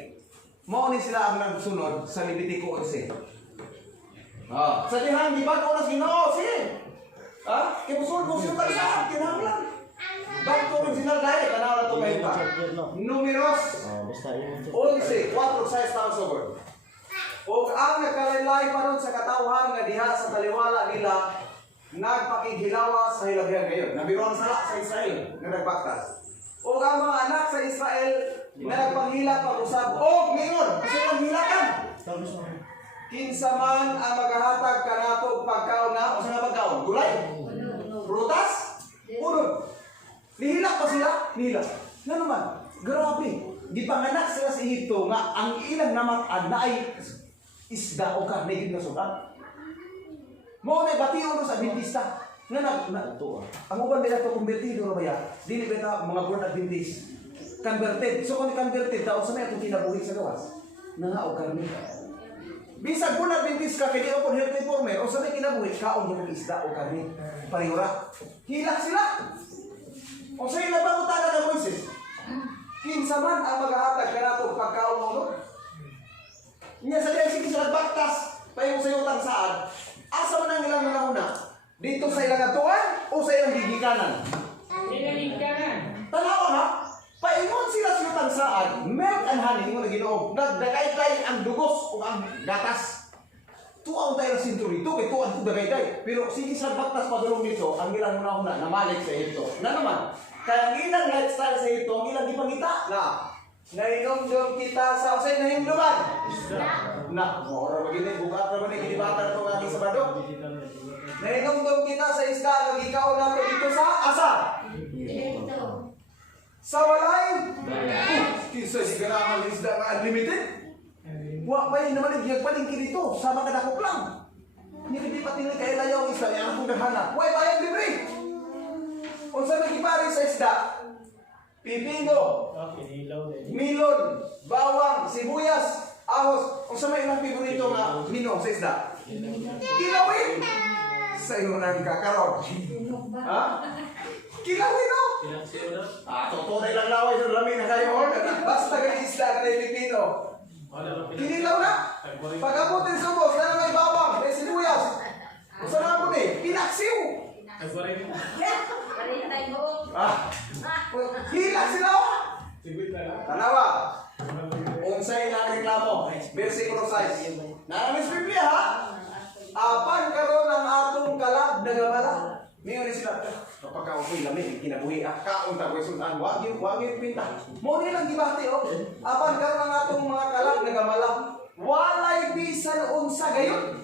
Mauni sila ang nagsunod sa Levitico 11. Sa dihang di ba oras Ginoo sige. Kimusunod mo siya kalsaan kinahanglan. Bago original dahil tanaw na to kahimtang. Numeros 11, 4, 6 taos over. O ang nagkalaylay pa ron sa katawhan nga diha sa taliwala nila nagpakighilawas sa hilabyan ngayon. Nabiruan sala sa Israel nga nagbaktas. O ang mga anak sa Israel na nagpanghila pag-usab. O, ngayon, kasi lang hilakan. Kinsa man ang maghahatag kanato pagkaon na, o sa nga pagkaon? Gulay? Prutas? Unod. Nihilak pa sila? Nihilak. Nga naman, grabe. Di panganak sila sa Ehipto nga ang ilang namatad na ay isda o karne yun na sudan. Mo na batiyo sa Adventista. Nga ang uban nila ito convertido na ba yan? Dili ba mga born Adventist? Converted. So kung converted, daw sa may itong kinabuhi sa gawas. Nga o karne. Bisag born Adventist ka, kaya di ako health reformer, o sa may kinabuhi, kaon yung isda o karne. Parihura. Hilak sila. O sa ilang bago taga na Moises. Kinsa man ang maghahatag ka na ito pagkaon mo, no? Nga sa diyang sige sa nagbaktas, payo sa utang saan, asa man ang ilang nanahuna? Dito sa ilang atuan o sa ilang gigikanan? Tanawa ha? Paingon sila sa utang saan, milk and honey mo na Ginoo. Nagdagay-day ang dugos o ang gatas. Tuaw tayo ng sinturito, kay tuan ko dagay-day. Pero sige sa nagbaktas padulong dito, ang ilang nanahuna, namalik sa ito. Na naman, kaya ang ilang lifestyle sa ito, ang ilang ipangita na nainumdum kita sa usay nahinduman. Na, mora magiging bukat naman ay kinibatan ito nga sa bado. Nainumdum kita sa isda ang ikaw nato dito sa asa. Sa walay. Kinsa si ganahan isda nga unlimited. Wa pa yun naman yung palingki dito. Sama ka dakop lang. Hindi pati nila kaya layaw ang isda. Yan akong naghanap. Huwag bayang libre. Kung sa nagkipari sa isda, pipino, milon, bawang, sibuyas, ahos. Kung sa may ilang piborito nga minong sa isda, kilawin. sa iyo nang kakaroon. Ha? Kilawin no? Tutunay lang laway sa lamin na kayo. Basta kayo isla na Pilipino. Kinilaw na. Pag-abutin sa boss, na may bawang, may sinuyas. Usa na ako pinaksiw. Hila sila. Tanawa. Unsay ilang reklamo. Versikulo 6. Naramis Biblia ha? Apan karon ang atong kalag nagamala. Miyo ni sila. Kapag okay lamig, kinabuhi kaon ta ko sunan. Wag yung pinta. Mo ni lang gibati oh. Apan karon ang atong mga kalag nagamala. Walay bisan unsa gayon.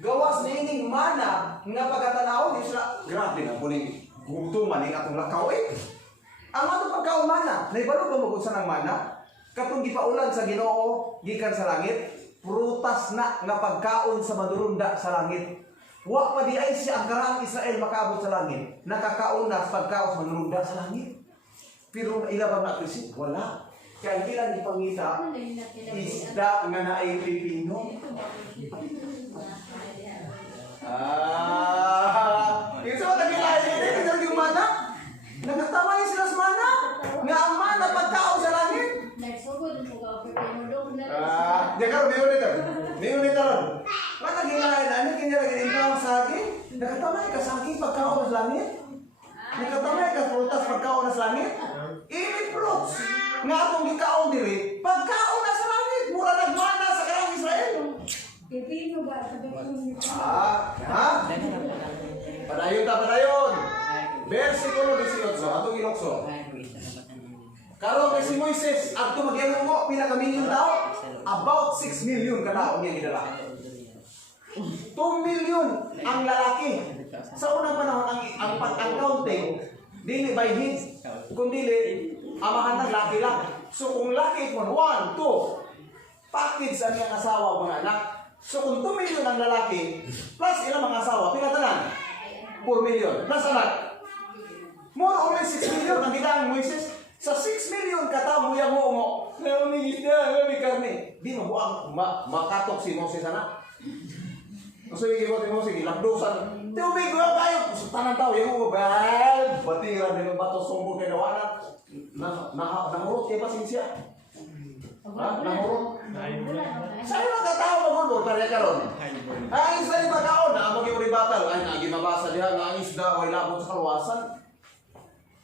Gawas niining mana nga pagkatanaw di sila. Grabe na kuning gutuman ning atong lakaw eh. Ang atong pagkaon mana, naibalo ba mo sa nang mana? Katong gipaulan sa Ginoo gikan sa langit, prutas na nga pagkaon sa madurunda sa langit. Wa pa di ay siya ang karaang Israel makaabot sa langit. Nakakaon na sa pagkaon sa madurunda sa langit. Pero ilabang na Kristo, wala. Kaya hindi lang ipangita isda nga naay Pilipino. Yung sa mga nagilahin nila, yung mana. Nagatamay sila sa mana. Nga ang mana pagkaon sa langit. Di ka rin, may unit ron. Mga nagilahin na, ano kinilagin ikaw sa akin? Nagatamay ka sa akin pagkaon sa langit? Nagatamay ka frutas pagkaon sa langit? Ini fruits. Nga atong gikaon diri, pagkaon na sa langit. Mura nagmana sa karang Israel. Pipino ba? Ha? Padayon ta, padayon. Versikulo 18, atong ilokso. Karon kay si Moises, adto magyamo mo pila ka milyon tao? About 6 million ka tao niya gidala. 2 million ang lalaki. Sa unang panahon ang pag-counting dili by heads, kundi amahan ng laki lang. So kung laki mo 1, 2 package ang iyang asawa mga anak. So kung 2 million ang lalaki, plus ilang mga asawa, pinatanan? 4 million. Plus anak? More or less 6 million ang gidang Moises. Sa 6 million katao mo yung mo. May isda, may karne. Di mo buang makatok si Moses anak. So yung mo si labdosan. Tubig ko kayo. Tanan tao yung mo bal. Batiran din ng bato sumbong kay nawanan. Nahurot kay pasensya. Ha? Nahurot. Sa'yo lang katao magulbol para karon. Ang isda yung pagkaon na amag yung ribatal. Ay nagi mabasa diha nga ang isda way labot sa kaluwasan.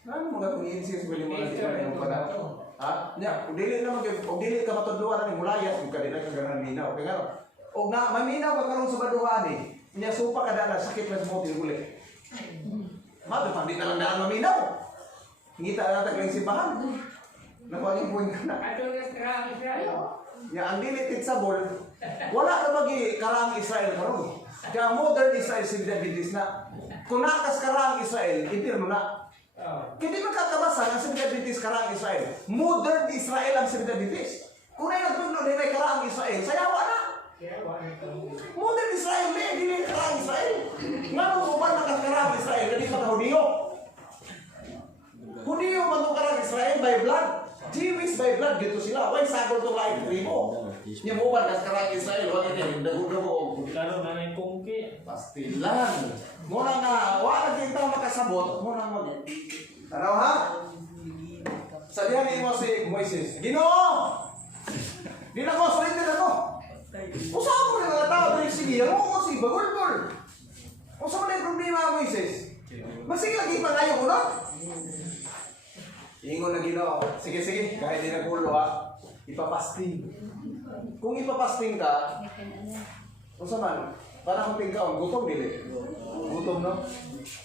Ano mga itong i-insist mo yung mga sila yung pala? Ha? Nya, kung dili na dili ka matudluan na yung mulayas, kung kanina kang ganahan minaw. Kaya nga, o nga, maminaw ka karoon sa baduhan eh. Nya, supa ka daan, sakit na sa motil ulit. Mabi, pang di na lang daan maminaw. Ngita na natin yung simbahan. Nakuha point ka na. Nya, ang dilitit sa bol, wala ka magi karang Israel karoon. Kaya modern Israel, si Davidis na. Kung nakas karang Israel, impirno na. Hindi magkakabasa ang Seventh Adventist karang Israel. Modern Israel ang Seventh Adventist. Kung ay nagtugno din ay karang Israel, sayawa na. Modern Israel, hindi karang Israel. Nga nung uban na karang Israel, hindi pa Hudiyo. Hudiyo man itong karang Israel by blood. Jewish by blood, dito sila. Why sagol itong lain tribo? Yung uban na karang Israel, wala niya, dago-dago. Klaro na ng kongki. Pastilan. Muna nga, wala kita makasabot, muna mo. Tanaw ha? Sabihan mo si Moises, Ginoo! Di na ko, sulit din ako. Usahan mo na mga tao na yung sige, ano ko si bagol-gol. Usahan mo na yung problema, Moises. Masige lagi pa tayo ko, no? Ingon na Ginoo, sige, kahit di nagulo ha, ipapasting. Kung ipapasting ka, usahan man, parang kung tingkaon, gutom dili. Gutom, no?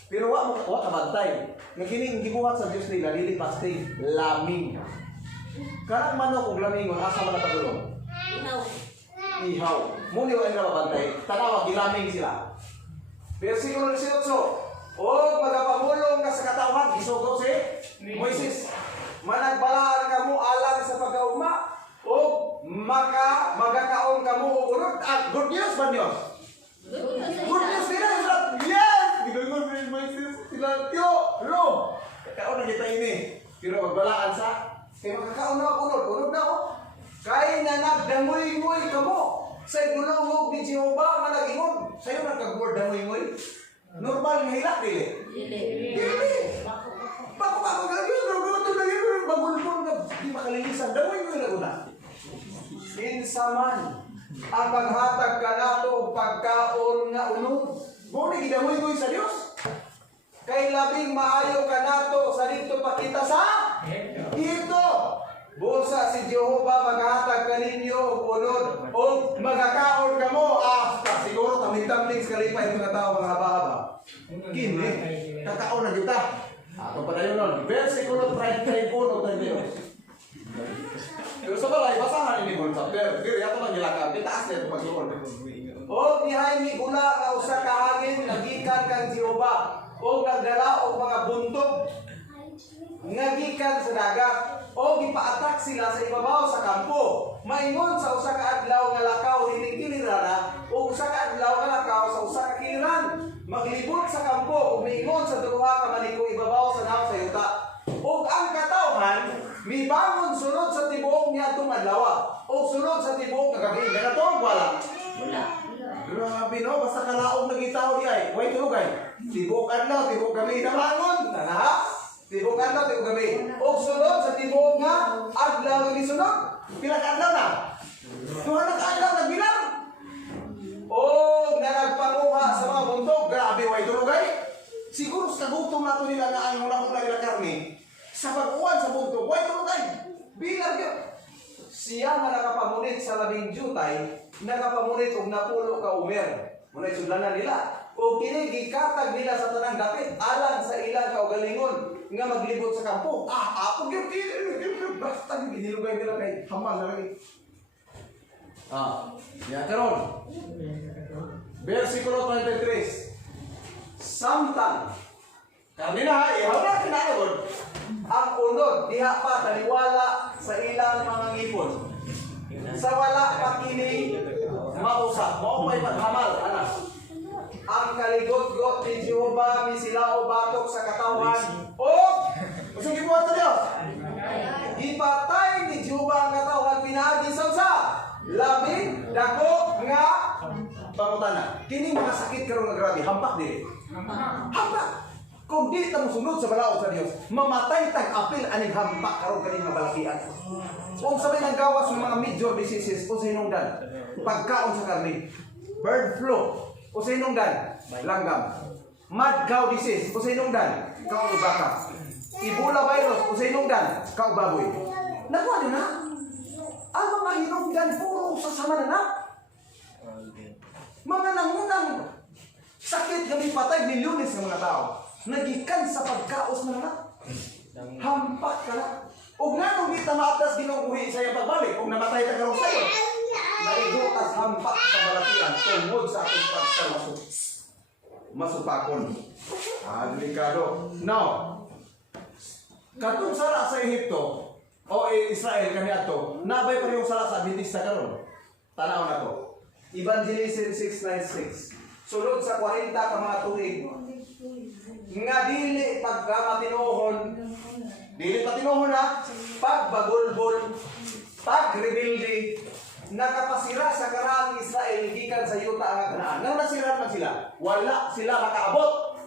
Pero wa ka bantay. Nga kining gibuhat sa Dios nila, dili pasting, laming. Karang manok ug lamingon, asa man napadulong? Ihaw. Muni wa ina mabantay, tanawa gilaming sila. Versikulo 18. Og magapamulong ka sa katawhan, isugo si Moises. Managbalaan kamo alang sa pagkauma og magakaon kamo og unod. Good news ba Dios? Good news nila, yes! Ginagod ni Moises, sila, tiyo, lo! Kakaon na kita ini. Pero magbalaan sa, kaya makakaon na ako, unod na ako. Kaya na nagdamoy-moy ka mo Sa gulungog ni Jehovah nga nag-ingon. Sa'yo nagkag-word na mo normal nga hilak, dili? Dili! Bako gagawin, ito na yun, bagulpon na di makalilisan. Dawin mo yung laguna. Insaman, ang paghatag ka nato pagkaon nga unod. Muna gidamoy ko sa Dios. Kay labing maayo ka nato sa dito pakita sa ito. Busa si Jehovah maghatag kaninyo og unod o magakaon kamo. Siguro tamid-tamid sa kalipay mga tao mga haba-haba. Kini, kakaon na kita. Ato pa tayo nun. Versikulo 31 32. Gusto ko lang, basahan ini mo sa pero yato lang gilakad. Itaas na ito pagsuon. O nihay mi gula nga usa ka hangin nagikan kang Jehovah o nagdala og mga buntog nga gikan sa dagat o gipaatak sila sa ibabaw sa kampo. Maingon sa usa ka adlaw nga lakaw dining kilirana o usa ka adlaw nga lakaw sa usa ka kiliran. Maglibot sa kampo o miingon sa duha ka maliko ibabaw sa naw sa yuta. O ang katawhan mibangon sunod sa tibuok niadtong adlaw o sunod sa tibuok nga gabi. Ganatong wala. Grabe no, basta kalaog na gitaw di ay. Way tulugay. Tibuok adlaw, tibuok gabi na bangon. Nanaha? Tibuok adlaw, tibuok gabi. O sunod sa tibuok nga adlaw nga gisunod. Pila ka adlaw na? Duha na ka adlaw na bilang. O nagpanguha sa mga buntog. Grabe way tulugay. Siguro sa gutom nato nila na ang una nila karne. Sa pag-uwan sa buntog, way tulugay. Bilang yun. Siya nga nakapamunit sa labing jutay, nakapamunit og napulo ka umer. Muna isudlanan nila. O kini gikatag nila sa tanang dapit alang sa ilang kaugalingon nga maglibot sa kampo. Ako gyud basta ginilugay nila kay hamal na lagi. Ya karon. Versikulo 33. Samtang kanina ihaw na kinahanglan ang unod diha pa taliwala sa ilang mga ngipon. Sa wala pa kini mausap, mao pay paghamal ana. Ang kaligot-got ni Jehovah misilao batok sa katawan. O usig gibuhat sa Dios. Ipatay ni Jehovah ang katawan pinaagi sa usa. Labing dako nga pangutana. Kini mga sakit karon nga grabe, hampak dili. Hampak. Kung di ta mosunod sa balaod sa Dios, mamatay tag apil aning hampak karon kani nga balakian. Kung sabay nang gawas ng mga major diseases o sa hinungdan, pagkaon sa karne, bird flu o sa hinungdan, langgam, mad cow disease o sa hinungdan, kaon baka, Ebola virus o sa hinungdan, kaon baboy. Nakuha niyo na? Ang mga hinungdan puro sa sama na. Mga nangunang sakit kami patay milyones ng mga tao. Nagikan sa pagkaos na na. Hampak ka na. O nga nung di tamatas ginuuhi sa'yo pagbalik. Kung namatay ka karong sa'yo. Naigotas hampak sa balatian. Tungod sa aking pagkamasok. Masupakon. Delikado. Now, katong sala sa Ehipto o Israel kaniya to, nabay pa rin yung sala sa Adventista karon. Tanaw na to. Evangelism 6:96. Sulod sa 40 ka mga tuig nga dili pagkamatinuhon, dili patinuhon na pagbagulbol, pagrebilde, nakapasira sa karaang Israel gikan sa yuta nga kanaan. Nang nasira man sila, wala sila makaabot.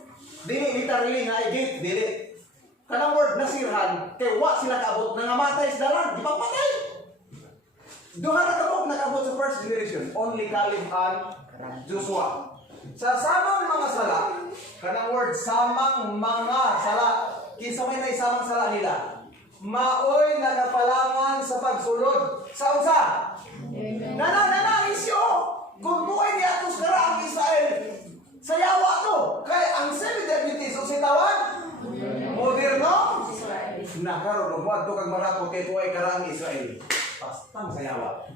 Dili literally nga igit, dili. Kanang word nasirhan, kay wa sila kaabot, nangamatay sa dalan, di pa patay. Duha na kabog nakabot sa first generation, only Caleb and Joshua. Sa samang mga sala, kanang word samang mga sala, kinsa may naisamang sala nila, maoy nagapalangan sa pagsulod sa unsa. Nana isyo, kung buhay ni atos kara ang Israel, sayawa to, kay ang Seventh-day o si tawag moderno, nakaroon mo ato kag marapot kay buhay kara ang Israel, pastang sayawa.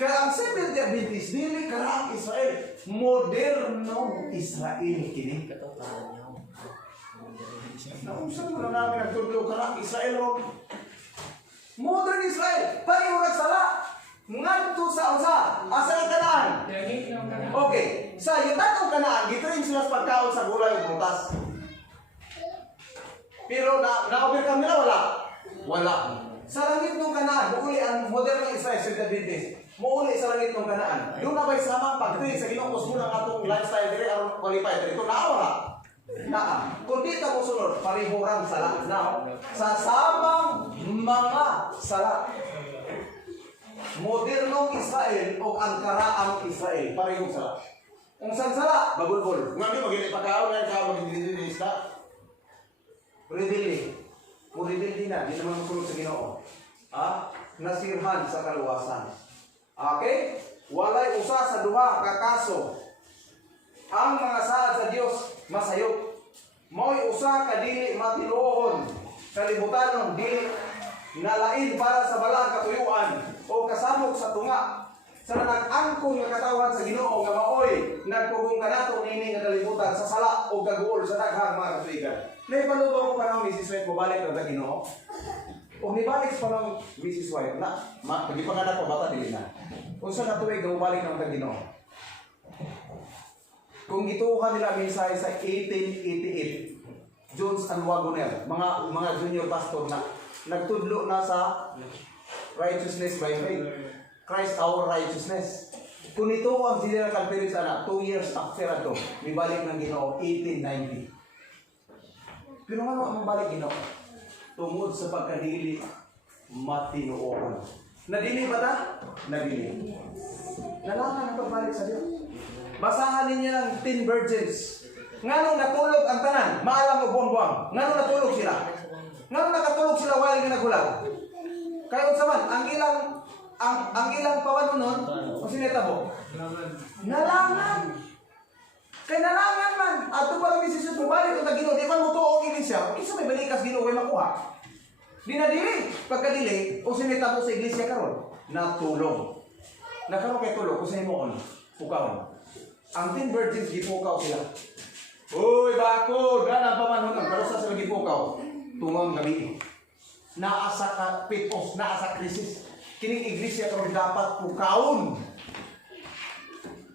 Kaya ang Seventh-day Adventist dili karang Israel, moderno Israel kini. Naunsa mo na namin nagtudlo karang Israel ro. Modern Israel, pareho nagsala. Ngadto sa unsa? Asa ang Kanaan? Okay, sa yutan ang Kanaan, gitrain sila sa pagkaon sa gulay ug butas. Pero na-overcome nila wala. Sa langit ng Kanaan, uli ang modern Israel sa Adventist. Muuli sa langit ng Kanaan. Doon na ba'y samang pagtuig sa Ginoo mo ng atong lifestyle dire aron qualify dire. Ito nawala. Naa. Kung di ta mo sunod, parihurang sala. Now, sa samang mga sala. Modernong Israel o ang karaang Israel, parehong sala. Kung saan sala, bagulgol. Nga di magiging pagkaon na ikaw magiging isda. Ridili. Muridili na, di naman masunod sa Ginoo. Nasirhan sa kaluwasan. Okay? Walay usa sa duha ka kaso. Ang mga saad sa Dios masayop. Mo'y usa ka dili matiluohon. Kalibutanon dili nalain para sa balang katuyuan o kasamok sa tunga. Sa nag-angkon nga katawan sa Ginoo nga maoy nagpugong kanato nini nga kalibutan sa sala o gaguol sa daghang mga katuigan. Nay panubo ko panahon ni Mrs. White mo balik ng Ginoo. O nibalik pa ng Mrs. White na, pag ipanganak ko bata, dili na. Kung saan natuwig, balik ng Ginoo. Kung gituhan nila mensahe sa 1888, Jones and Wagoner, mga junior pastor na nagtudlo na sa righteousness by faith. Christ our righteousness. Kung ito ang General Conference, 2 years after ito, nibalik ng Ginoo, 1890. Pero ano ang mabalik Ginoo? Tungod sa pagkadili matinuohan. Nadili ba ta? Nadili. Nalangan ang pagbalik sa Diyos. Basahan ninyo ng 10 virgins. Nganong natulog ang tanan? Maalam o buwang-buwang. Nganong natulog sila? Nganong nakatulog sila while nga nagulag? Kaya sa man, ang ilang pawanunon, o sinetabo? Nalangan. Kaya nalangan man. At ito pala may sisus mo balik ang Ginoo. Di man mo to o iglesia. Isa may balikas Ginoo ay makuha. Di na dili. Pagkadili, o sinetabo sa iglesia karon, natulog. Nakaroon kay tulog, kung sa imo on, pukaw. Ang 10 virgins, gipukaw sila. Uy, bakod! Ganang pamanunan, pero sa sila gipukaw. Tungong gabi. Naasa ka pitos, naasa krisis. Kining iglesia karon dapat pukawon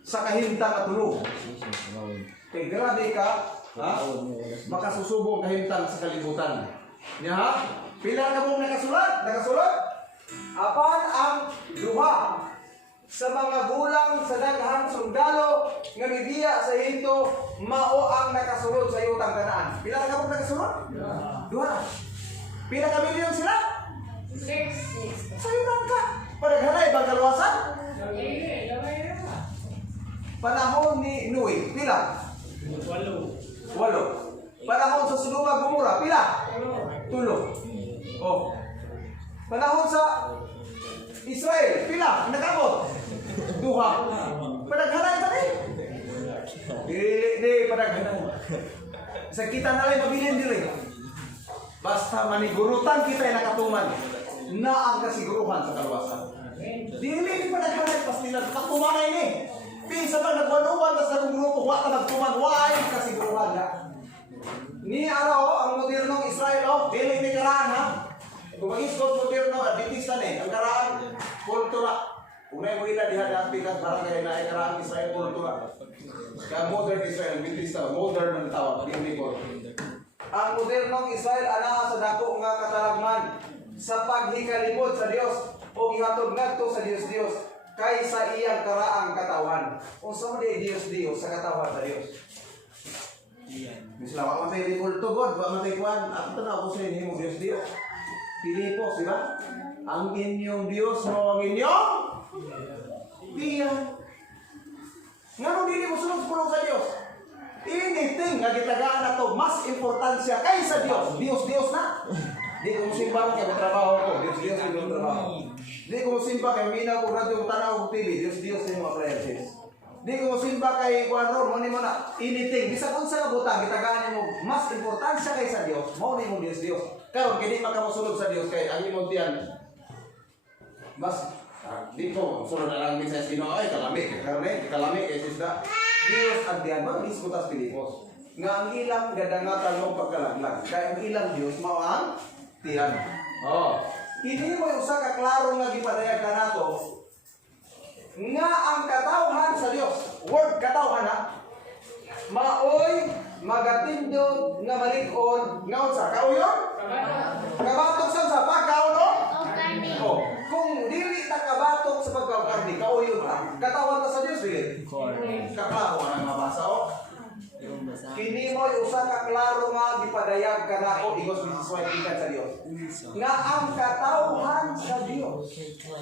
sa kahimtang at tulog. Kay grabe ka, makasusubong kahimtang sa kalibutan. Nya ha? Pila ka mong nakasulat? Apan ang duha sa mga gulang sa daghang sundalo nga mibiya sa hinto mao ang nakasulod sa yutang Kanaan. Pila ka mong nakasulod? Duha. Pila ka milyon sila? 6. Sa yutang ka. Padaghanay bang kaluwasan? Panahon ni Noe, pila? 8. Panahon sa Sodoma Gomora, pila? 3. Oh. Panahon sa Israel, pila? Nakabot? 2. Padaghanay ba rin? Di, padaghanay. Sa kita na lang mabilin dili. Basta manigurutan kita ay nakatuman na ang kasiguruhan sa kaluwasan. Dili padaghanay pas nila katuman ini. Pisa ba nagwanuan tas nagugrupo wa ta nagtuman why kasiguruhan na. Ni ang modernong Israel dili ni karaan ha. Kung mag-iskot moderno Adventista ni ang karaan kultura. Unay mo ila diha na pikas barangay na ay karaan Israel kultura. Kaya modern Israel Adventista modern ang tawag dili ko. Ang modernong Israel ana sa dako nga katalagman sa paghikalibot sa Dios o gihatod ngadto sa Dios kaysa iyang karaang katawan. Unsa man di Dios sa katawan sa Dios. Misla wa matay di kulto God, wa matay kuan. Ato na ako sa inyo Dios. Pilipos, di ba? Ang inyong Dios mo ang inyong diyan. Ngano dili mo sunod sa Dios? Anything nga gitagaan nato mas importansya kaysa Dios. Dios na. Di ko simba kay trabaho ko. Dios ang trabaho. Di ko simba kay mina ko radyo tanaw ko TV. Dios ni mo prayers. Di ko simba kay kuanro mo ni mo na anything. Bisag unsa ka butang gitagaan mo mas importansya kaysa Dios. Mao ni mo Dios. Karon kay di makamosulod sa Dios kay ang imong tiyan. Mas di ko sunod na lang minsan Ginoo ay kalami kay sisda. Dios ang tiyan ba diskutas Pilipos. Nga ang ilang gadangatan mo pagkalaglag. Kay ang ilang Dios mao ang tiyan. Hindi mo usa ka klaro nga gipadayag kanato nga ang katawhan sa Dios, word katawhan ha, maoy magatindog nga malig-on nga unsa kauyon? Kabatok sa pagkauno? Kung dili ta kabatok batok sa pagkakarni, kauyod ka. Katawan ka sa Diyos, eh. Kaklaro ka ng mabasa, oh. Kini mo usa ka klaro nga gipadayag kanako igos Mrs. White gikan sa Dios. Nga ang katawo